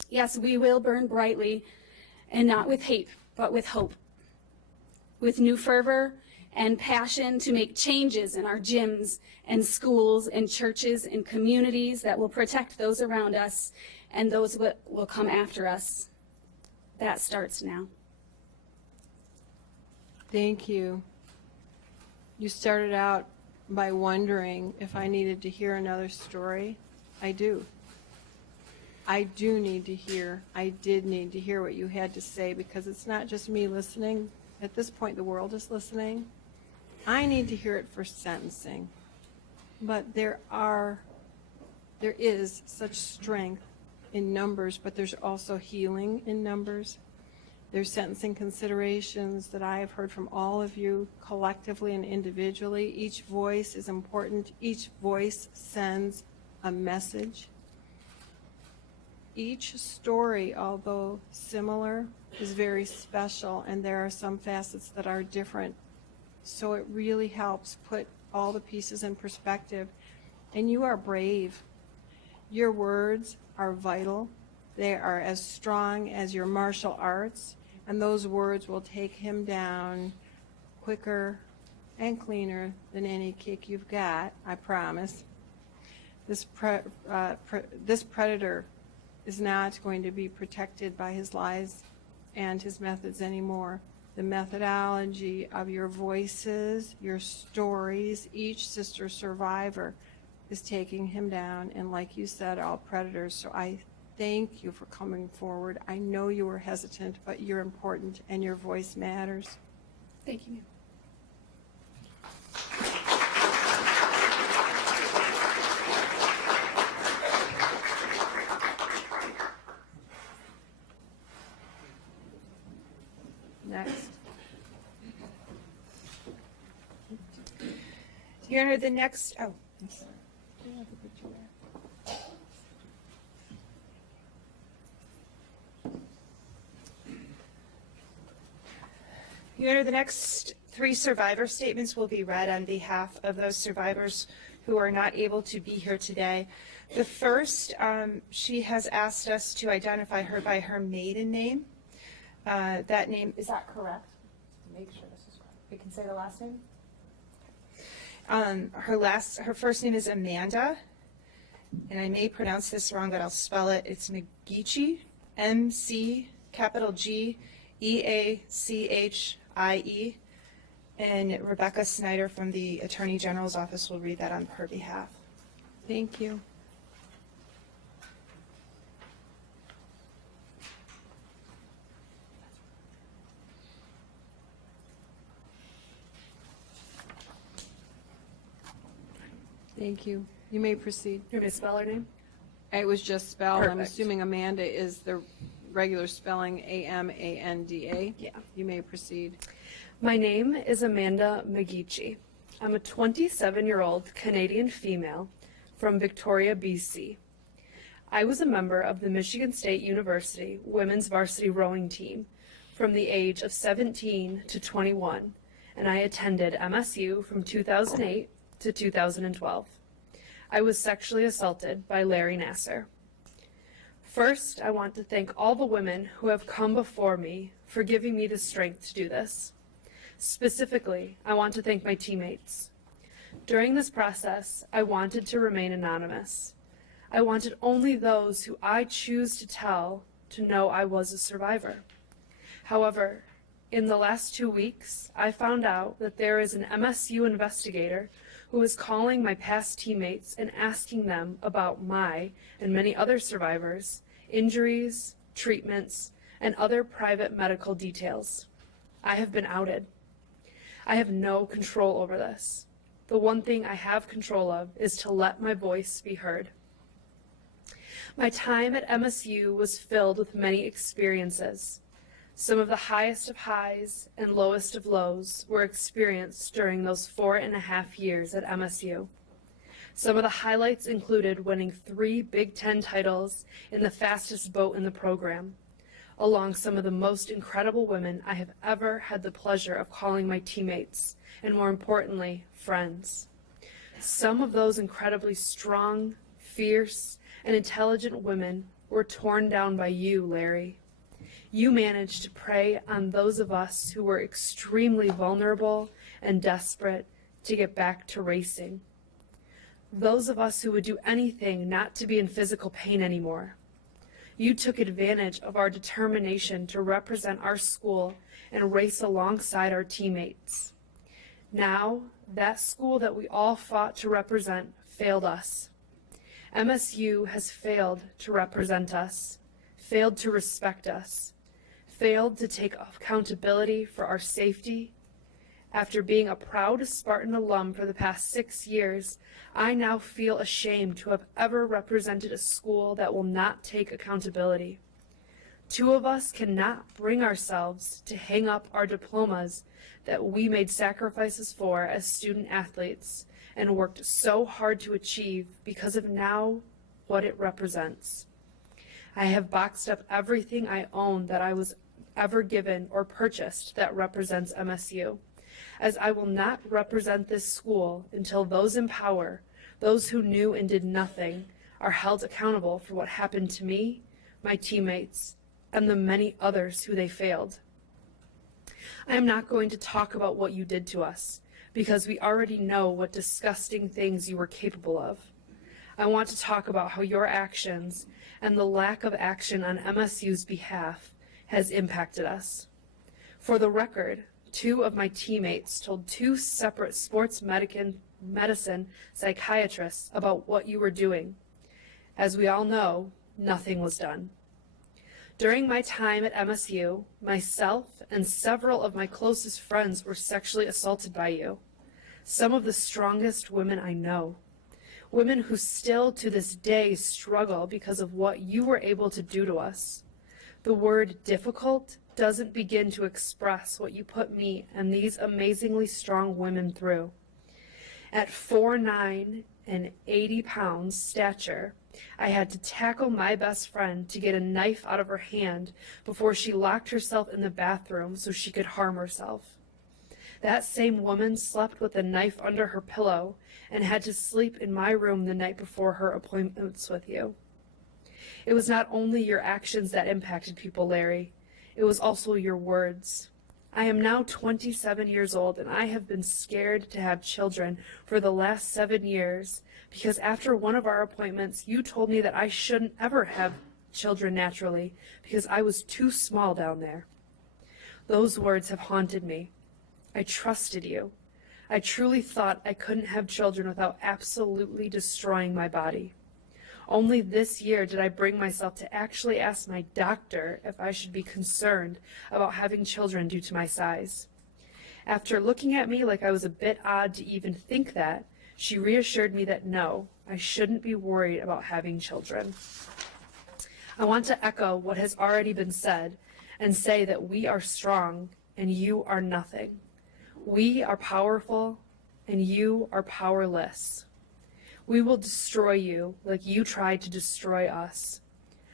Yes, we will burn brightly, and not with hate, but with hope, with new fervor and passion to make changes in our gyms and schools and churches and communities that will protect those around us and those that will come after us. That starts now. Thank you. You started out by wondering if I needed to hear another story. I do. I do need to hear, I did need to hear what you had to say, because it's not just me listening. At this point, the world is listening. I need to hear it for sentencing. But there is such strength in numbers, but there's also healing in numbers. There's sentencing considerations that I have heard from all of you collectively and individually. Each voice is important. Each voice sends a message. Each story, although similar, is very special, and there are some facets that are different. So it really helps put all the pieces in perspective. And you are brave. Your words are vital. They are as strong as your martial arts, and those words will take him down quicker and cleaner than any kick you've got, I promise. This predator is not going to be protected by his lies and his methods anymore. The methodology of your voices, your stories, each sister survivor is taking him down, and like you said, all predators. So I thank you for coming forward. I know you were hesitant, but you're important and your voice matters. Thank you, ma'am. Next. Your Honor, the next, Your Honor, the next three survivor statements will be read on behalf of those survivors who are not able to be here today. The first, she has asked us to identify her by her maiden name. That name, is that correct? Make sure this is correct. We can say the last name? Her first name is Amanda, and I may pronounce this wrong, but I'll spell it. It's Meinke, M-C-G-E-A-C-H-I-E, and Rebecca Snyder from the Attorney General's office will read that on her behalf. Thank you. Thank you. You may proceed. You want me to spell her name? It was just spelled. I'm Perfect. assuming Amanda is the regular spelling, A-M-A-N-D-A. Yeah. You may proceed. My name is Amanda Meinke. I'm a 27-year-old Canadian female from Victoria, BC. I was a member of the Michigan State University women's varsity rowing team from the age of 17 to 21, and I attended MSU from 2008 to 2012. I was sexually assaulted by Larry Nassar. First, I want to thank all the women who have come before me for giving me the strength to do this. Specifically, I want to thank my teammates. During this process, I wanted to remain anonymous. I wanted only those who I choose to tell to know I was a survivor. However, in the last 2 weeks, I found out that there is an MSU investigator who is calling my past teammates and asking them about my and many other survivors' injuries, treatments, and other private medical details. I have been outed. I have no control over this. The one thing I have control of is to let my voice be heard. My time at MSU was filled with many experiences. Some of the highest of highs and lowest of lows were experienced during those 4.5 years at MSU. Some of the highlights included winning 3 Big Ten titles in the fastest boat in the program, along some of the most incredible women I have ever had the pleasure of calling my teammates, and more importantly, friends. Some of those incredibly strong, fierce, and intelligent women were torn down by you, Larry. You managed to prey on those of us who were extremely vulnerable and desperate to get back to racing. Those of us who would do anything not to be in physical pain anymore. You took advantage of our determination to represent our school and race alongside our teammates. Now, that school that we all fought to represent failed us. MSU has failed to represent us, failed to respect us, failed to take accountability for our safety. After being a proud Spartan alum for the past 6 years, I now feel ashamed to have ever represented a school that will not take accountability. 2 of us cannot bring ourselves to hang up our diplomas that we made sacrifices for as student athletes and worked so hard to achieve because of now what it represents. I have boxed up everything I own that I was ever given or purchased that represents MSU, as I will not represent this school until those in power, those who knew and did nothing, are held accountable for what happened to me, my teammates, and the many others who they failed. I am not going to talk about what you did to us, because we already know what disgusting things you were capable of. I want to talk about how your actions and the lack of action on MSU's behalf has impacted us. For the record, 2 of my teammates told 2 separate sports medicine psychiatrists about what you were doing. As we all know, nothing was done. During my time at MSU, myself and several of my closest friends were sexually assaulted by you. Some of the strongest women I know. Women who still to this day struggle because of what you were able to do to us. The word difficult doesn't begin to express what you put me and these amazingly strong women through. At 4'9" and 80 pounds stature, I had to tackle my best friend to get a knife out of her hand before she locked herself in the bathroom so she could harm herself. That same woman slept with a knife under her pillow and had to sleep in my room the night before her appointments with you. It was not only your actions that impacted people, Larry. It was also your words. I am now 27 years old, and I have been scared to have children for the last 7 years because after one of our appointments, you told me that I shouldn't ever have children naturally because I was too small down there. Those words have haunted me. I trusted you. I truly thought I couldn't have children without absolutely destroying my body. Only this year did I bring myself to actually ask my doctor if I should be concerned about having children due to my size. After looking at me like I was a bit odd to even think that, she reassured me that no, I shouldn't be worried about having children. I want to echo what has already been said and say that we are strong and you are nothing. We are powerful and you are powerless. We will destroy you like you tried to destroy us.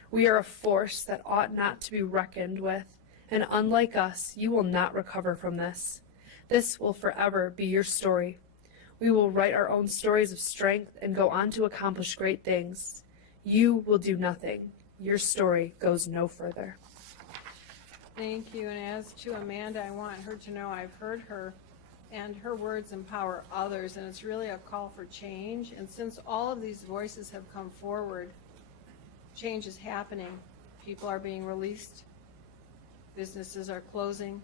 We are a force that ought not to be reckoned with, and unlike us, you will not recover from this. This will forever be your story. We will write our own stories of strength and go on to accomplish great things. You will do nothing. Your story goes no further. Thank you. And as to Amanda, I want her to know I've heard her, and her words empower others, and it's really a call for change. And since all of these voices have come forward, change is happening. People are being released. Businesses are closing.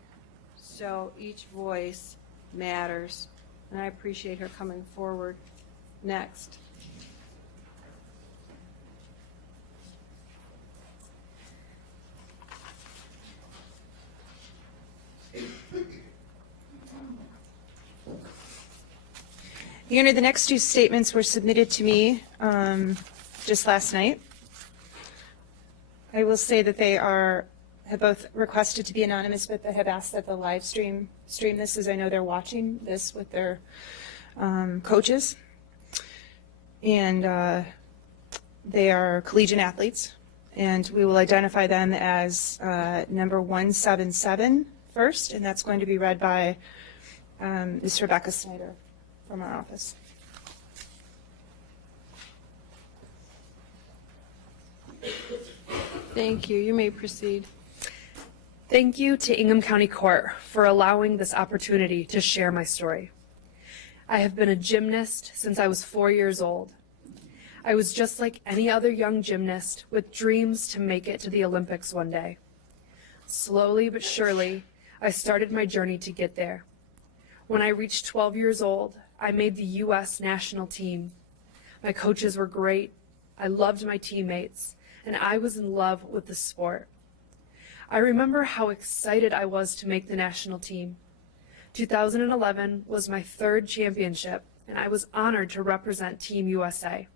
So each voice matters, and I appreciate her coming forward. Next. Your Honor, the next 2 statements were submitted to me just last night. I will say that they have both requested to be anonymous, but they have asked that the live stream this, as I know they're watching this with their coaches. And they are collegiate athletes, and we will identify them as number 177 first, and that's going to be read by Ms. Rebecca Snyder from our office. Thank you. You may proceed. Thank you to Ingham County Court for allowing this opportunity to share my story. I have been a gymnast since I was 4 years old. I was just like any other young gymnast with dreams to make it to the Olympics one day. Slowly but surely, I started my journey to get there. When I reached 12 years old, I made the U.S. national team. My coaches were great. I loved my teammates, and I was in love with the sport. I remember how excited I was to make the national team. 2011 was my third championship, and I was honored to represent Team USA.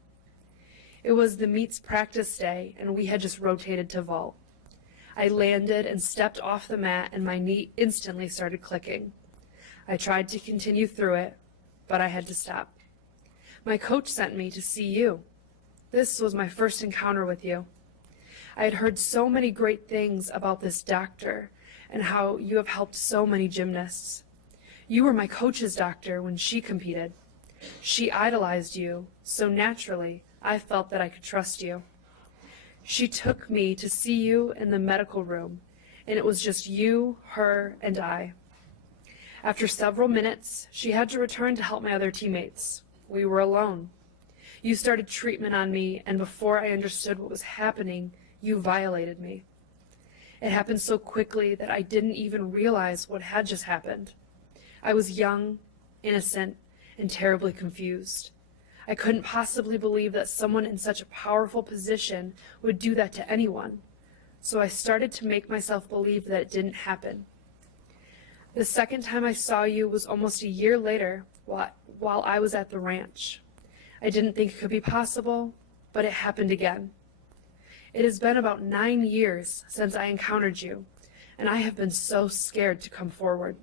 It was the meets practice day, and we had just rotated to vault. I landed and stepped off the mat, and my knee instantly started clicking. I tried to continue through it, but I had to stop. My coach sent me to see you. This was my first encounter with you. I had heard so many great things about this doctor and how you have helped so many gymnasts. You were my coach's doctor when she competed. She idolized you, so naturally, I felt that I could trust you. She took me to see you in the medical room, and it was just you, her, and I. After several minutes, she had to return to help my other teammates. We were alone. You started treatment on me, and before I understood what was happening, you violated me. It happened so quickly that I didn't even realize what had just happened. I was young, innocent, and terribly confused. I couldn't possibly believe that someone in such a powerful position would do that to anyone, so I started to make myself believe that it didn't happen. The second time I saw you was almost a year later while I was at the ranch. I didn't think it could be possible, but it happened again. It has been about 9 years since I encountered you, and I have been so scared to come forward.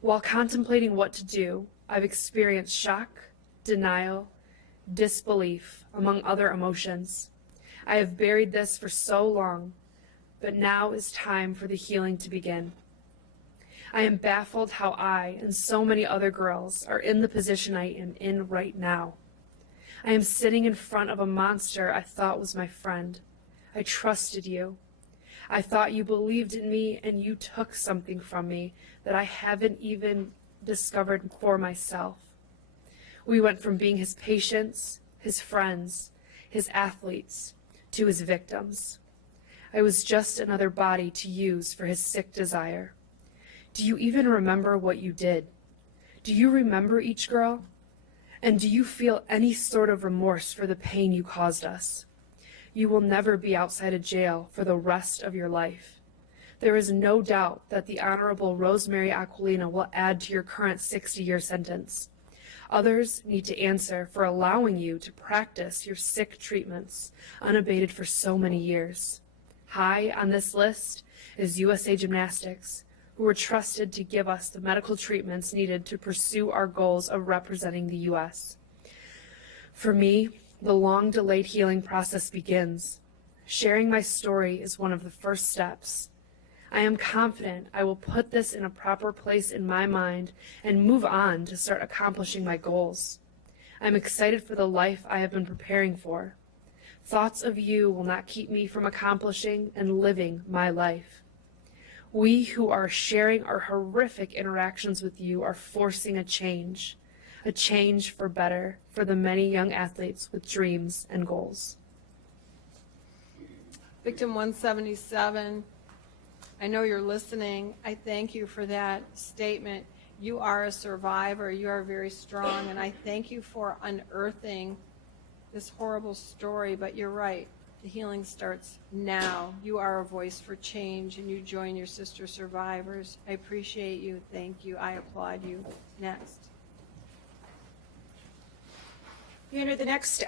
While contemplating what to do, I've experienced shock, denial, disbelief, among other emotions. I have buried this for so long, but now is time for the healing to begin. I am baffled how I and so many other girls are in the position I am in right now. I am sitting in front of a monster I thought was my friend. I trusted you. I thought you believed in me, and you took something from me that I haven't even discovered for myself. We went from being his patients, his friends, his athletes, to his victims. I was just another body to use for his sick desire. Do you even remember what you did? Do you remember each girl? And do you feel any sort of remorse for the pain you caused us? You will never be outside of jail for the rest of your life. There is no doubt that the Honorable Rosemary Aquilina will add to your current 60-year sentence. Others need to answer for allowing you to practice your sick treatments unabated for so many years. High on this list is USA Gymnastics, who were trusted to give us the medical treatments needed to pursue our goals of representing the U.S. For me, the long-delayed healing process begins. Sharing my story is one of the first steps. I am confident I will put this in a proper place in my mind and move on to start accomplishing my goals. I'm excited for the life I have been preparing for. Thoughts of you will not keep me from accomplishing and living my life. We who are sharing our horrific interactions with you are forcing a change for better for the many young athletes with dreams and goals. Victim 177, I know you're listening. I thank you for that statement. You are a survivor. You are very strong, and I thank you for unearthing this horrible story, but you're right. The healing starts now. You are a voice for change, and you join your sister survivors. I appreciate you. Thank you. I applaud you. Next. The next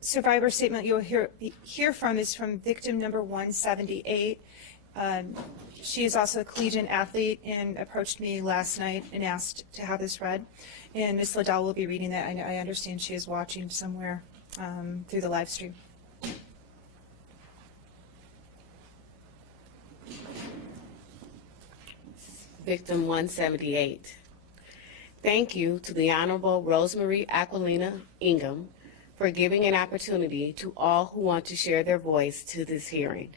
survivor statement you'll hear from is from victim number 178. She is also a collegiate athlete and approached me last night and asked to have this read. And Ms. Liddell will be reading that. I understand she is watching somewhere through the live stream. Victim 178. Thank you to the Honorable Rosemary Aquilina Ingham for giving an opportunity to all who want to share their voice to this hearing.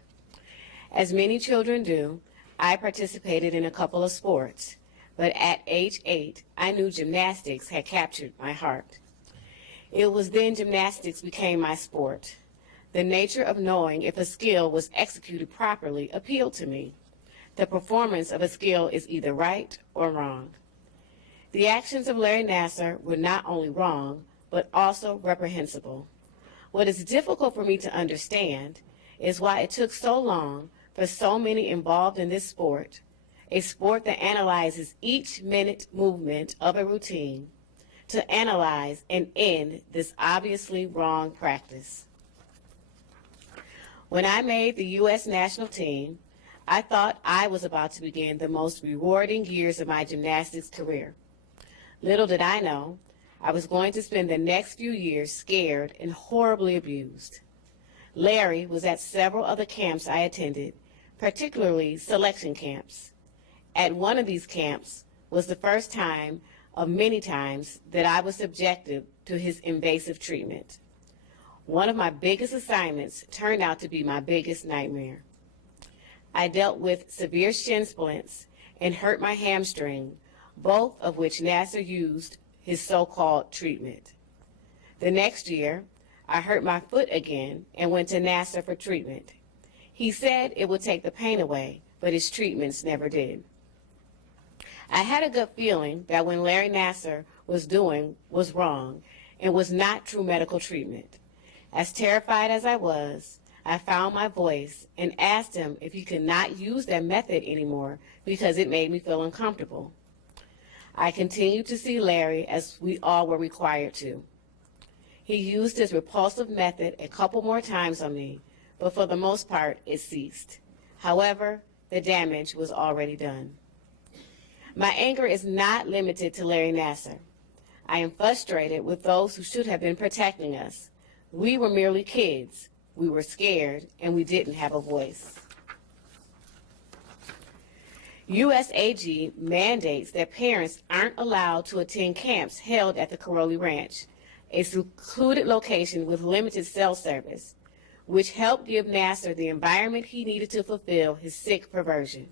As many children do, I participated in a couple of sports, but at age 8, I knew gymnastics had captured my heart. It was then gymnastics became my sport. The nature of knowing if a skill was executed properly appealed to me. The performance of a skill is either right or wrong. The actions of Larry Nassar were not only wrong, but also reprehensible. What is difficult for me to understand is why it took so long for so many involved in this sport, a sport that analyzes each minute movement of a routine, to analyze and end this obviously wrong practice. When I made the U.S. national team, I thought I was about to begin the most rewarding years of my gymnastics career. Little did I know, I was going to spend the next few years scared and horribly abused. Larry was at several other camps I attended, particularly selection camps. At one of these camps was the first time of many times that I was subjected to his invasive treatment. One of my biggest assignments turned out to be my biggest nightmare. I dealt with severe shin splints and hurt my hamstring, both of which Nassar used his so-called treatment. The next year, I hurt my foot again and went to Nassar for treatment. He said it would take the pain away, but his treatments never did. I had a gut feeling that what Larry Nassar was doing was wrong and was not true medical treatment. As terrified as I was, I found my voice and asked him if he could not use that method anymore because it made me feel uncomfortable. I continued to see Larry as we all were required to. He used his repulsive method a couple more times on me, but for the most part it ceased. However, the damage was already done. My anger is not limited to Larry Nassar. I am frustrated with those who should have been protecting us. We were merely kids. We were scared, and we didn't have a voice. USAG mandates that parents aren't allowed to attend camps held at the Caroli Ranch, a secluded location with limited cell service, which helped give Nassar the environment he needed to fulfill his sick perversion.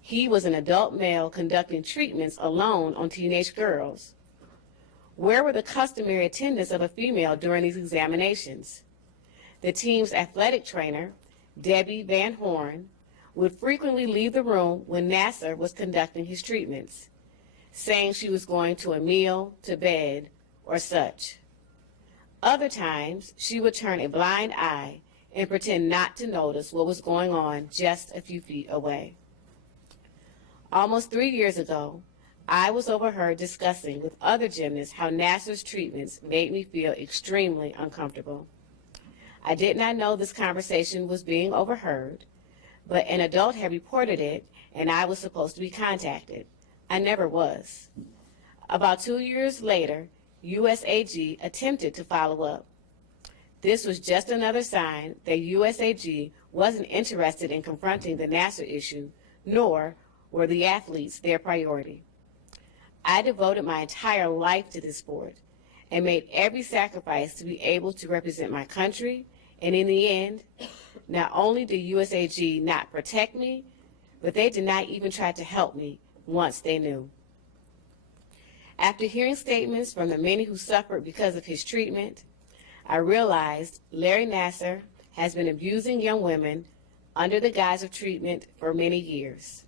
He was an adult male conducting treatments alone on teenage girls. Where were the customary attendance of a female during these examinations? The team's athletic trainer, Debbie Van Horn, would frequently leave the room when Nassar was conducting his treatments, saying she was going to a meal, to bed, or such. Other times, she would turn a blind eye and pretend not to notice what was going on just a few feet away. Almost 3 years ago, I was overheard discussing with other gymnasts how Nassar's treatments made me feel extremely uncomfortable. I did not know this conversation was being overheard, but an adult had reported it and I was supposed to be contacted. I never was. About 2 years later, USAG attempted to follow up. This was just another sign that USAG wasn't interested in confronting the Nassar issue, nor were the athletes their priority. I devoted my entire life to this sport and made every sacrifice to be able to represent my country, and in the end, not only did USAG not protect me, but they did not even try to help me once they knew. After hearing statements from the many who suffered because of his treatment, I realized Larry Nassar has been abusing young women under the guise of treatment for many years.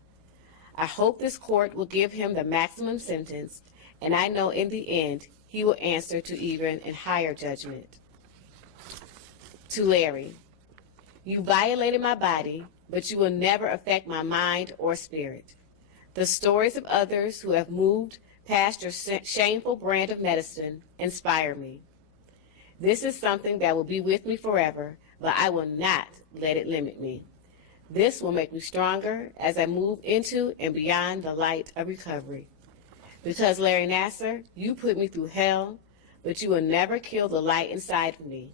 I hope this court will give him the maximum sentence, and I know in the end he will answer to even a higher judgment. To Larry, you violated my body, but you will never affect my mind or spirit. The stories of others who have moved past your shameful brand of medicine inspire me. This is something that will be with me forever, but I will not let it limit me. This will make me stronger as I move into and beyond the light of recovery. Because Larry Nassar, you put me through hell, but you will never kill the light inside of me.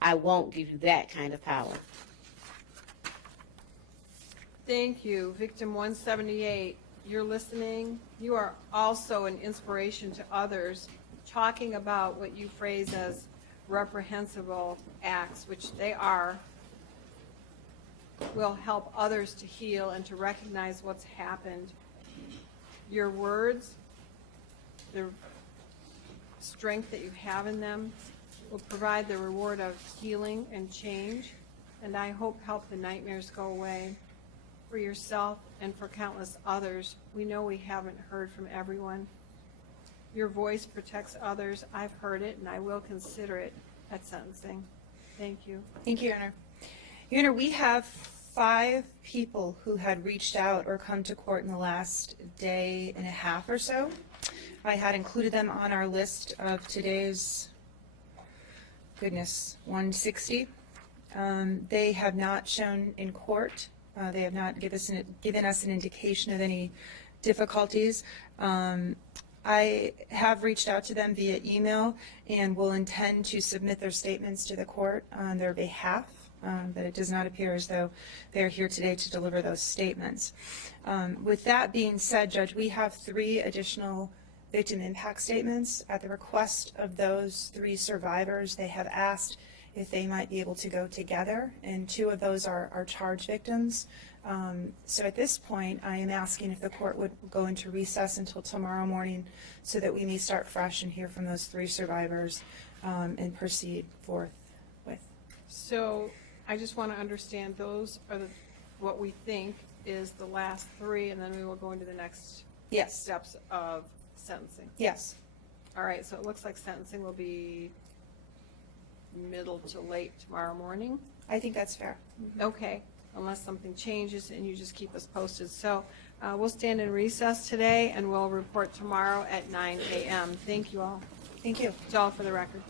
I won't give you that kind of power. Thank you, Victim 178. You're listening. You are also an inspiration to others, talking about what you phrase as reprehensible acts, which they are, will help others to heal and to recognize what's happened. Your words, the strength that you have in them, will provide the reward of healing and change, and I hope help the nightmares go away for yourself and for countless others. We know we haven't heard from everyone. Your voice protects others. I've heard it, and I will consider it at sentencing. Thank you. Thank you, Your Honor. Your Honor, we have 5 people who had reached out or come to court in the last day and a half or so. I had included them on our list of today's, 160. They have not shown in court. They have not given us an indication of any difficulties. I have reached out to them via email and will intend to submit their statements to the court on their behalf, but it does not appear as though they are here today to deliver those statements. With that being said, Judge, we have 3 additional victim impact statements. At the request of those 3 survivors, they have asked if they might be able to go together, and 2 of those are charged victims. So at this point, I am asking if the court would go into recess until tomorrow morning so that we may start fresh and hear from those 3 survivors and proceed forth with. So I just want to understand, those are what we think is the last 3, and then we will go into the next Yes. steps of sentencing. Yes. All right, so it looks like sentencing will be middle to late tomorrow morning. I think that's fair. Okay, unless something changes and you just keep us posted. So we'll stand in recess today and we'll report tomorrow at 9 a.m. Thank you all. Thank you. It's all for the record.